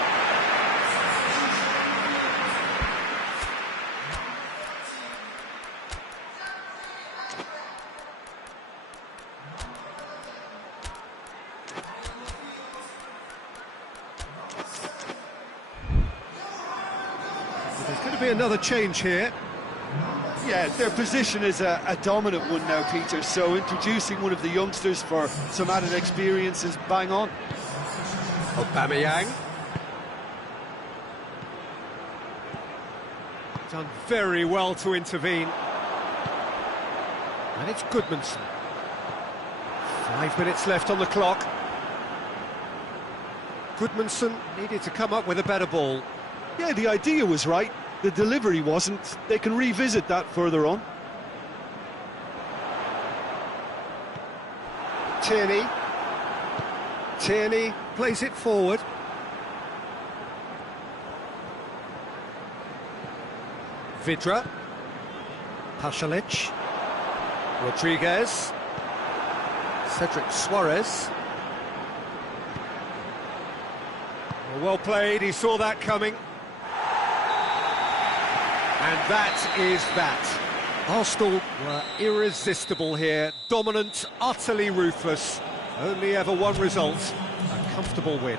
There's going to be another change here. Yeah, their position is a dominant one now, Peter, so introducing one of the youngsters for some added experience is bang on. Aubameyang. Done very well to intervene. And it's Goodmanson. 5 minutes left on the clock. Goodmanson needed to come up with a better ball. Yeah, the idea was right. The delivery wasn't. They can revisit that further on. Tierney. Tierney plays it forward. Vidra. Pasalic. Rodriguez. Cedric Suarez. Well played, he saw that coming. And that is that. Arsenal were irresistible here, dominant, utterly ruthless. Only ever one result, a comfortable win.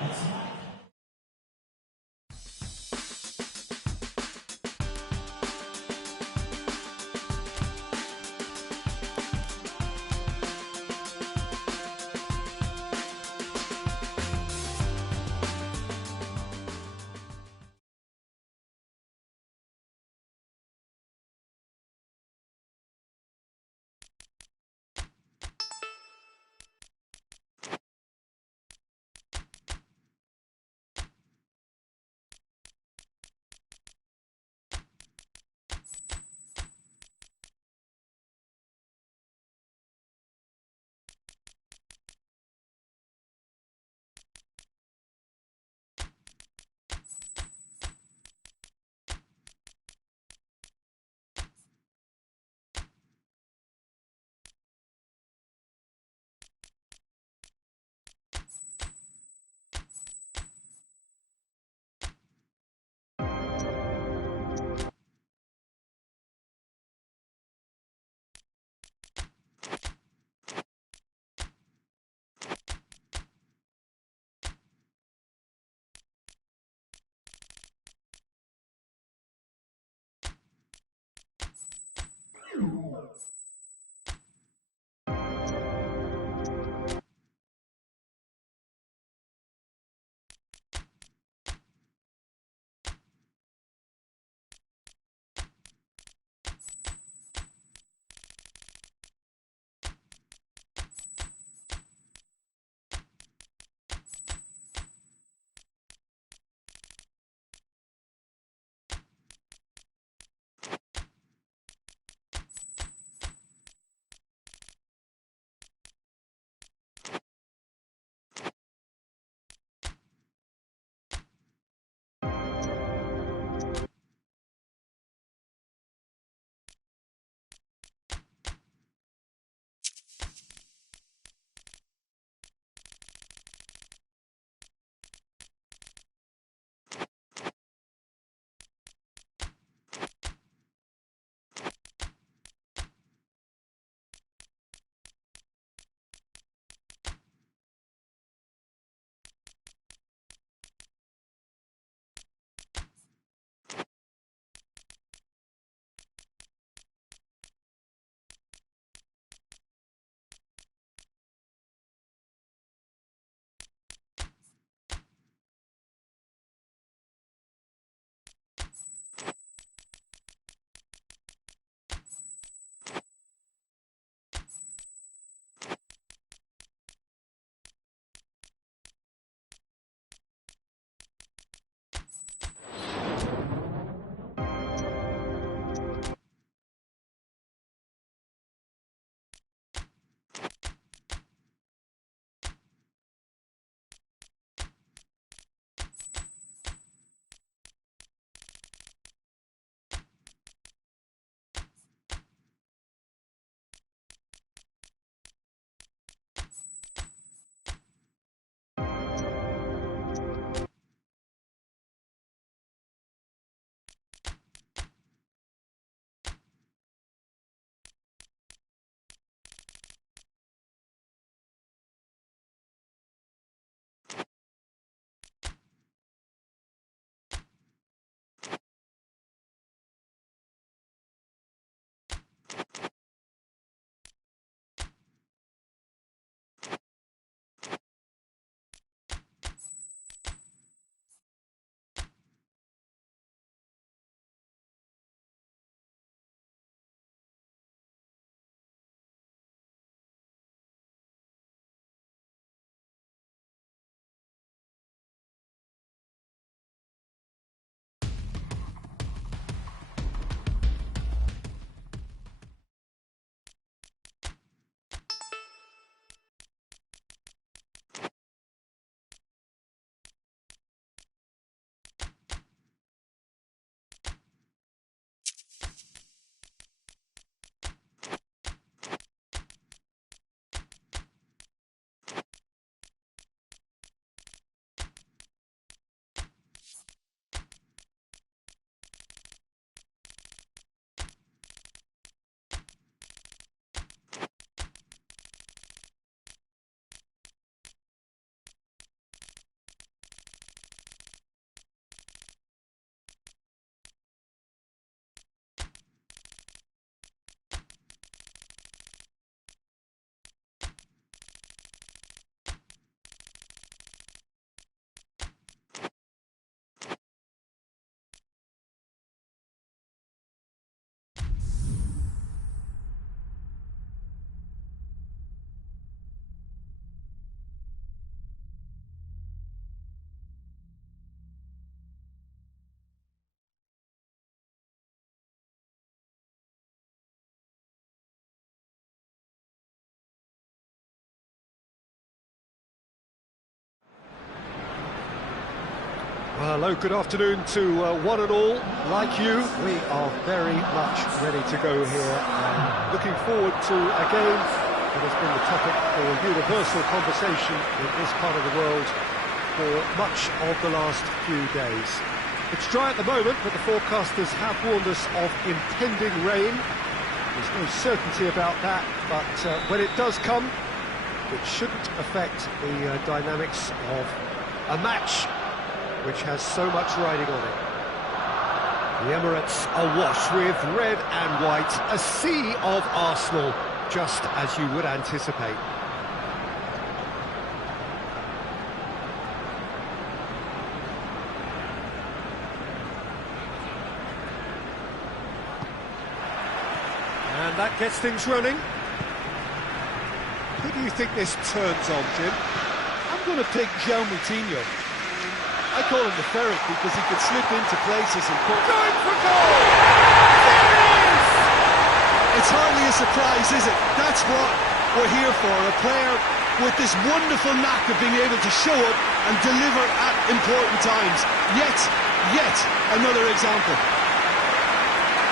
Well, hello, good afternoon to one and all. Like you, we are very much ready to go here and looking forward to a game that has been the topic for universal conversation in this part of the world for much of the last few days. It's dry at the moment, but the forecasters have warned us of impending rain. There's no certainty about that, but when it does come, it shouldn't affect the dynamics of a match which has so much riding on it. The Emirates awash with red and white, a sea of Arsenal, just as you would anticipate. And that gets things running. Who do you think this turns on, Jim? I'm going to pick João Moutinho. I call him the ferret because he could slip into places and put... Going for goal! There it is! It's hardly a surprise, is it? That's what we're here for, a player with this wonderful knack of being able to show up and deliver at important times. Yet another example.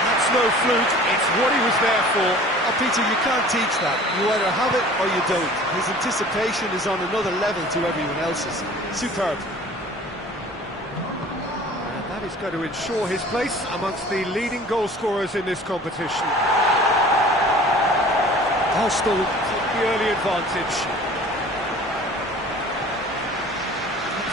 That's no fluke, it's what he was there for. Oh, Peter, you can't teach that. You either have it or you don't. His anticipation is on another level to everyone else's. Superb. That is going to ensure his place amongst the leading goal scorers in this competition. Arsenal took the early advantage.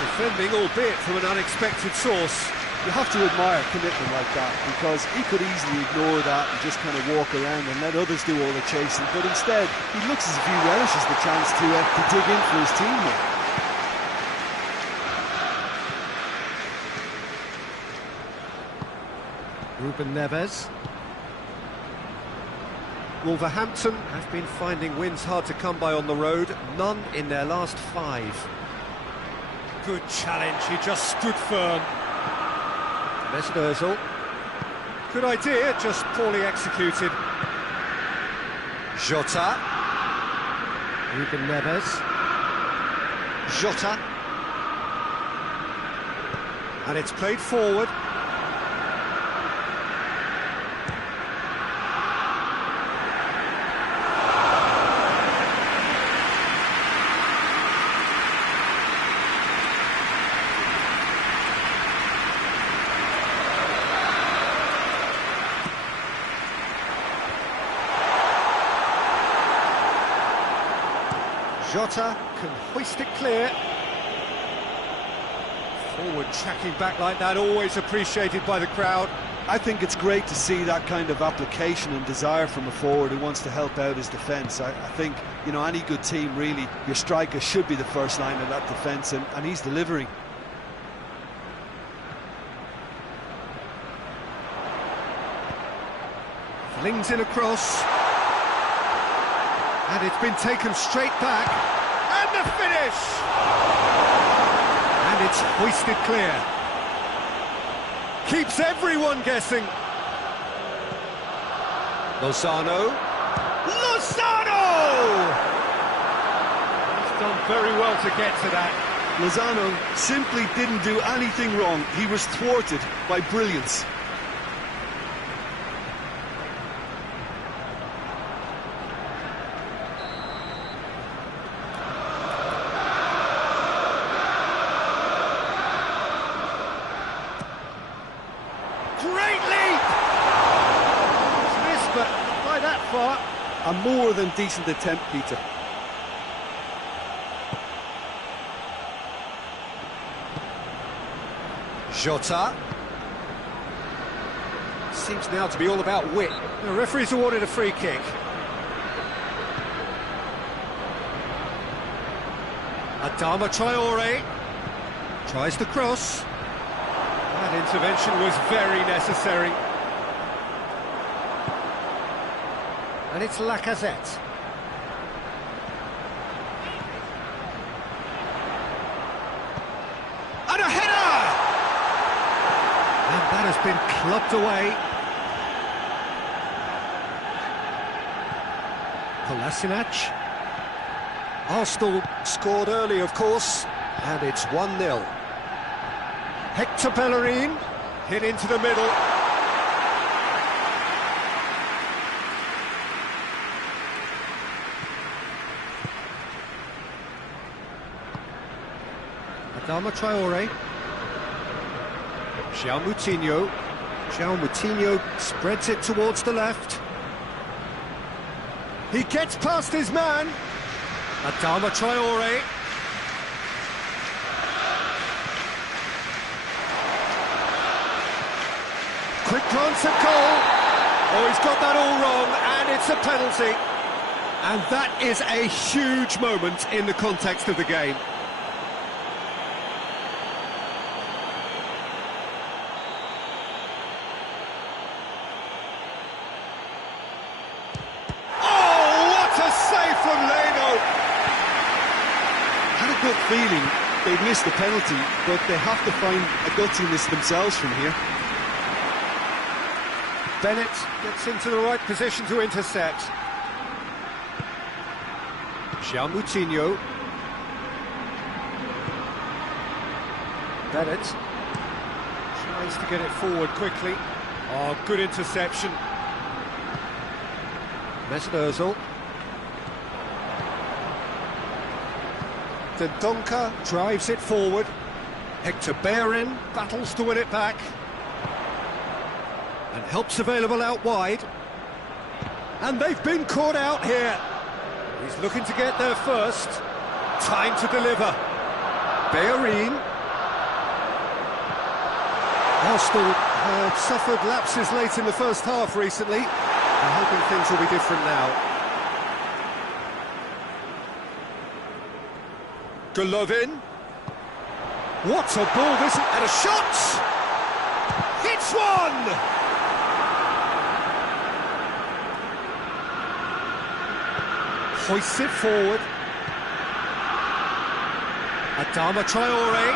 Defending, albeit from an unexpected source. You have to admire commitment like that, because he could easily ignore that and just kind of walk around and let others do all the chasing, but instead he looks as if he relishes the chance to dig in for his teammate. Ruben Neves. Wolverhampton have been finding wins hard to come by on the road, none in their last 5. Good challenge, he just stood firm. Mesut Ozil. Good idea, just poorly executed. Jota. Ruben Neves. Jota. And it's played forward. Jota can hoist it clear. Forward tracking back like that, always appreciated by the crowd. I think it's great to see that kind of application and desire from a forward who wants to help out his defence. I think, you know, any good team, really, your striker should be the first line of that defence, and he's delivering. Flings in across. And it's been taken straight back. And the finish! And it's hoisted clear. Keeps everyone guessing. Lozano. He's done very well to get to that. Lozano simply didn't do anything wrong. He was thwarted by brilliance. Great leap! It's missed, but not by that far. A more than decent attempt, Peter. Jota. Seems now to be all about wit. The referee's awarded a free kick. Adama Traore tries the cross. That intervention was very necessary. And it's Lacazette. And a header! And that has been clubbed away. Kolasinac. Arsenal scored early, of course, and it's 1-0. Hector Bellerin, hit into the middle. Adama Traore. João Moutinho. João Moutinho spreads it towards the left. He gets past his man. Adama Traore. Quick glance at goal. Oh, he's got that all wrong, and it's a penalty. And that is a huge moment in the context of the game. Good feeling they've missed the penalty, but they have to find a gutsiness themselves from here. Bennett gets into the right position to intercept. João Moutinho. Bennett tries to get it forward quickly. Oh, good interception. Mesut Ozil. Donka drives it forward. Hector Bellerin battles to win it back. And help's available out wide. And they've been caught out here. He's looking to get there first. Time to deliver. Bellerin. Arsenal have suffered lapses late in the first half recently. I'm hoping things will be different now. Golovin. What a ball this is, and a shot! Hits one! Hoists it forward. Adama Traore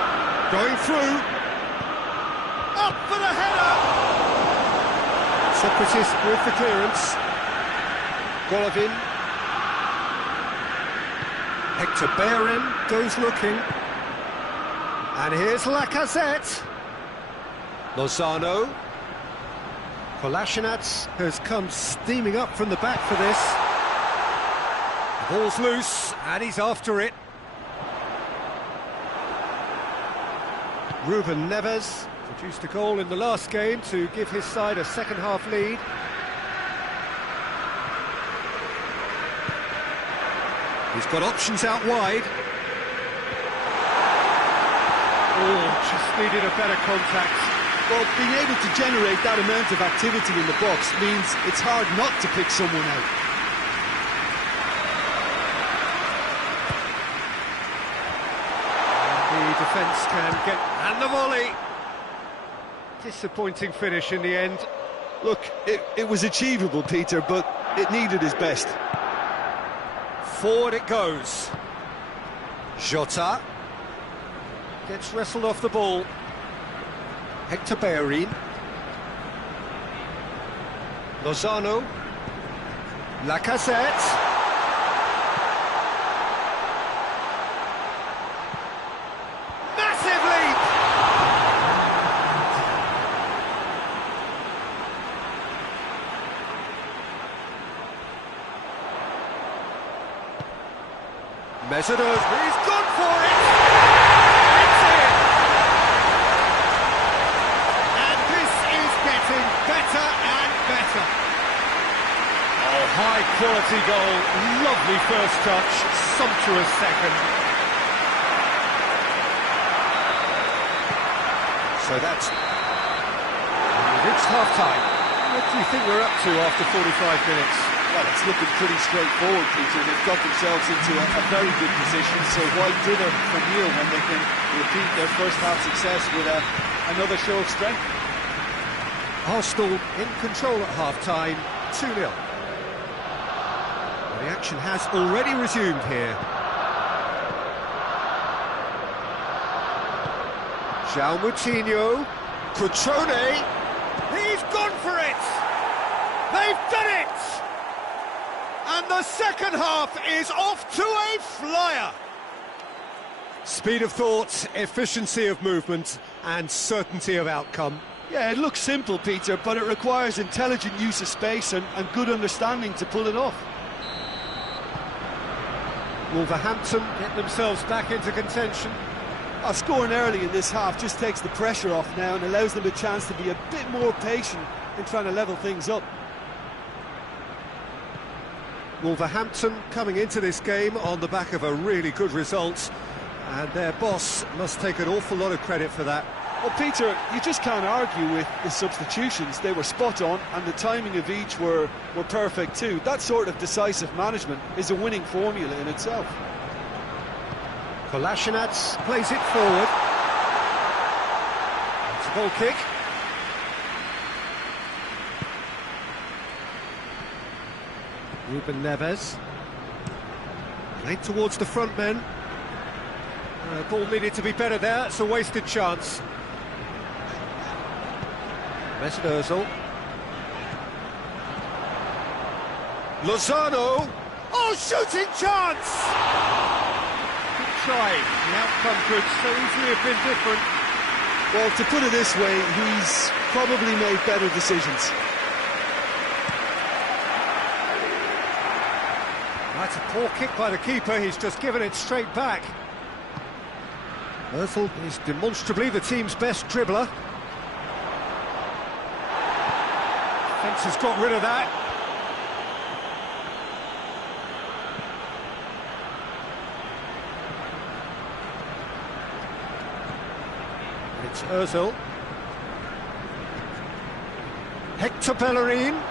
going through. Up for the header! Socrates with the clearance. Golovin. Hector Bellerin goes looking. And here's Lacazette. Lozano. Kolasinac has come steaming up from the back for this. The ball's loose, and he's after it. Ruben Neves produced a goal in the last game to give his side a second-half lead. He's got options out wide. Oh, just needed a better contact. Well, being able to generate that amount of activity in the box means it's hard not to pick someone out. The defence can get... And the volley! Disappointing finish in the end. Look, it was achievable, Peter, but it needed his best. Forward it goes. Jota gets wrestled off the ball. Hector Bellerin. Lozano. Lacazette. Massive leap! Mesut Ozil, he's gone for it! It's in! And this is getting better and better. Oh, high quality goal, lovely first touch, sumptuous second. So that's... We've reached half-time. What do you think we're up to after 45 minutes? Well, it's looking pretty straightforward, Peter. They've got themselves into a very good position, so why dither from here when they can repeat their first-half success with another show of strength? Arsenal in control at half-time, 2-0. The action has already resumed here. João Moutinho, Cutrone, he's gone for it! They've done it! And the second half is off to a flyer. Speed of thought, efficiency of movement, and certainty of outcome. Yeah, it looks simple, Peter, but it requires intelligent use of space and good understanding to pull it off. Wolverhampton get themselves back into contention. Scoring early in this half just takes the pressure off now and allows them a chance to be a bit more patient in trying to level things up. Wolverhampton coming into this game on the back of a really good result, and their boss must take an awful lot of credit for that. Well, Peter, you just can't argue with the substitutions. They were spot on, and the timing of each were perfect too. That sort of decisive management is a winning formula in itself. Kolasinac plays it forward. It's a goal kick. Ruben Neves. Played towards the front men. Ball needed to be better there. It's a wasted chance. Mesut Ozil. Lozano. Oh, shooting chance! Good try. The outcome could so easily have been different. Well, to put it this way, he's probably made better decisions. That's a poor kick by the keeper. He's just given it straight back. Ozil is demonstrably the team's best dribbler. Fence has got rid of that. It's Ozil. Hector Bellerin.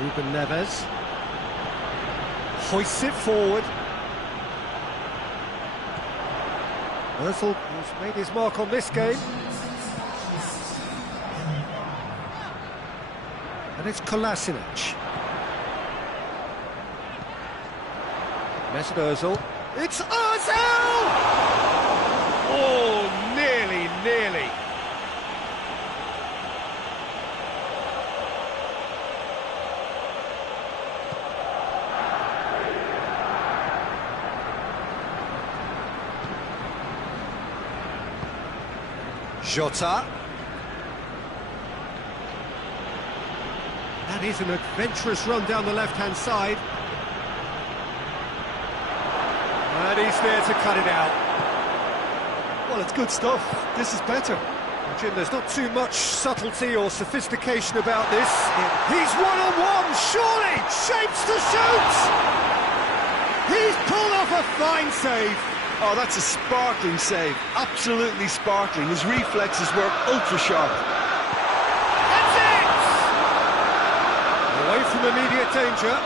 Ruben Neves hoists it forward. Ozil has made his mark on this game. And it's Kolasinac. Mesut Ozil. It's Ozil! Oh, nearly. Jota. That is an adventurous run down the left-hand side. And he's there to cut it out. Well, it's good stuff. This is better. Jim, there's not too much subtlety or sophistication about this. He's one-on-one, surely! Shapes to shoot! He's pulled off a fine save. Oh, that's a sparkling save. Absolutely sparkling. His reflexes were ultra-sharp. That's it! Away from immediate danger.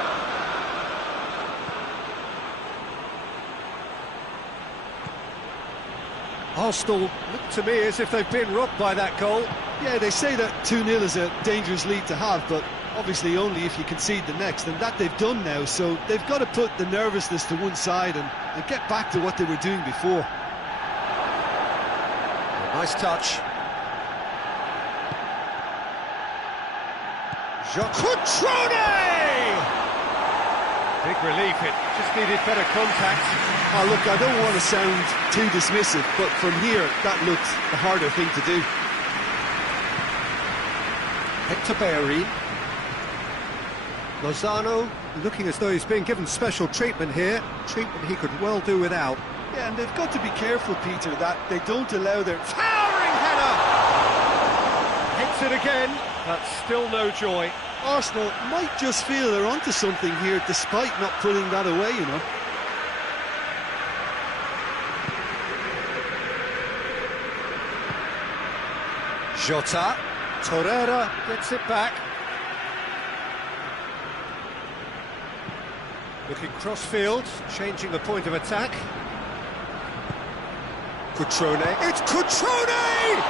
Arsenal look to me as if they've been robbed by that goal. Yeah, they say that 2-0 is a dangerous lead to have, but obviously only if you concede the next, and that they've done now, so they've got to put the nervousness to one side and get back to what they were doing before. Nice touch. Cutrone! Big relief, it just needed better contact. Oh, look, I don't want to sound too dismissive, but from here, that looked the harder thing to do. Hector Bellerin. Lozano looking as though he's being given special treatment here. Treatment he could well do without. Yeah, and they've got to be careful, Peter, that they don't allow their... Towering header! Hits it again, but still no joy. Arsenal might just feel they're onto something here, despite not pulling that away, you know. Jota. Torreira gets it back. Looking cross-field, changing the point of attack. Cutrone. It's Cutrone!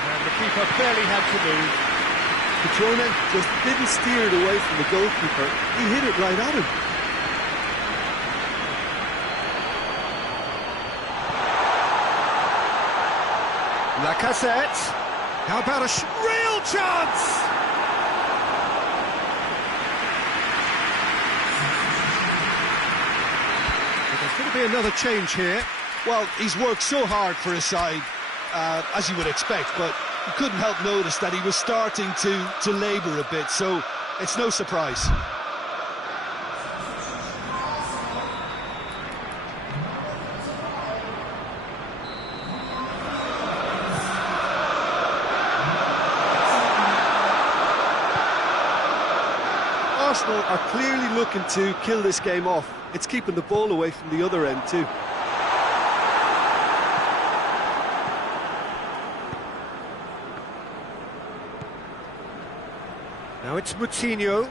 And the keeper barely had to move. Cutrone just didn't steer it away from the goalkeeper. He hit it right at him. Lacazette. How about a real chance? But there's going to be another change here. Well, he's worked so hard for his side, as you would expect, but you couldn't help notice that he was starting to labour a bit, so it's no surprise. Arsenal are clearly looking to kill this game off. It's keeping the ball away from the other end too. Now it's Moutinho.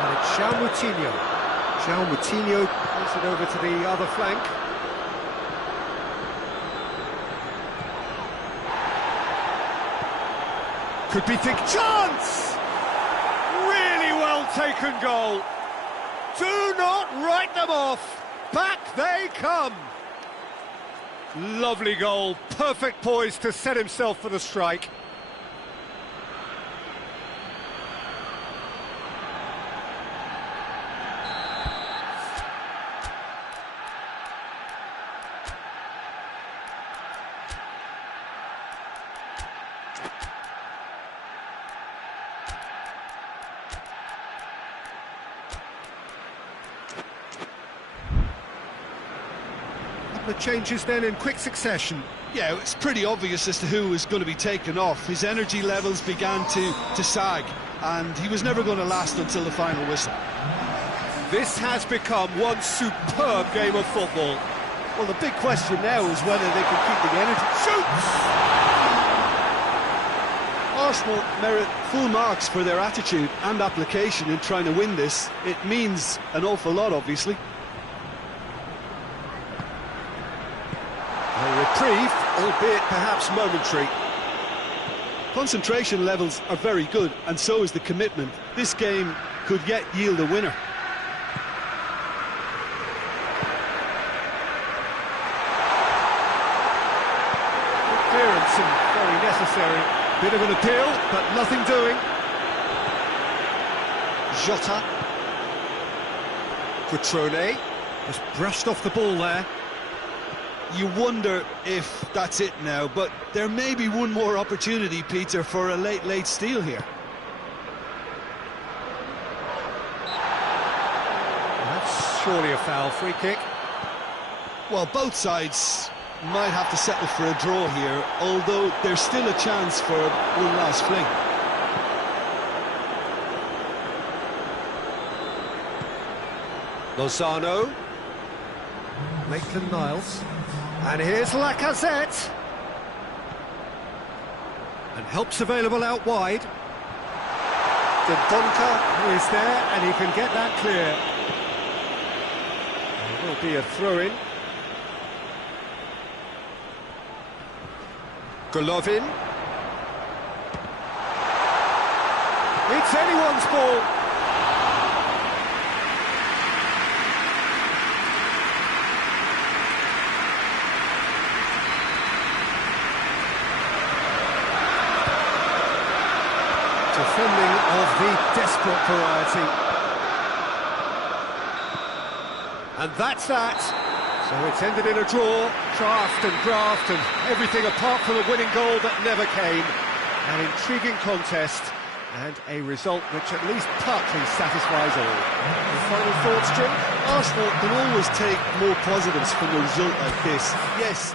And it's João Moutinho. João Moutinho plays it over to the other flank. Could be thick chance! Really well taken goal. Do not write them off. Back they come. Lovely goal. Perfect poise to set himself for the strike. The changes then in quick succession. Yeah, it's pretty obvious as to who was going to be taken off. His energy levels began to sag, and he was never going to last until the final whistle. This has become one superb game of football. Well, the big question now is whether they can keep the energy. Shoots! Arsenal merit full marks for their attitude and application in trying to win this. It means an awful lot, obviously. A reprieve, albeit perhaps momentary. Concentration levels are very good, and so is the commitment. This game could yet yield a winner. Good clearance and very necessary. Bit of an appeal, but nothing doing. Jota. Cutrone just brushed off the ball there. You wonder if that's it now, but there may be one more opportunity, Peter, for a late steal here. That's surely a foul. Free kick. Well, both sides might have to settle for a draw here, although there's still a chance for one last fling. Lozano. Maitland-Niles. And here's Lacazette. And help's available out wide. Dendoncker is there, and he can get that clear. There will be a throw-in. Golovin. It's anyone's ball. Defending of the desperate variety. And that's that. So it's ended in a draw, draft and graft and everything apart from a winning goal that never came. An intriguing contest and a result which at least partly satisfies all. Your final thoughts, Jim? Arsenal can always take more positives from a result like this. Yes,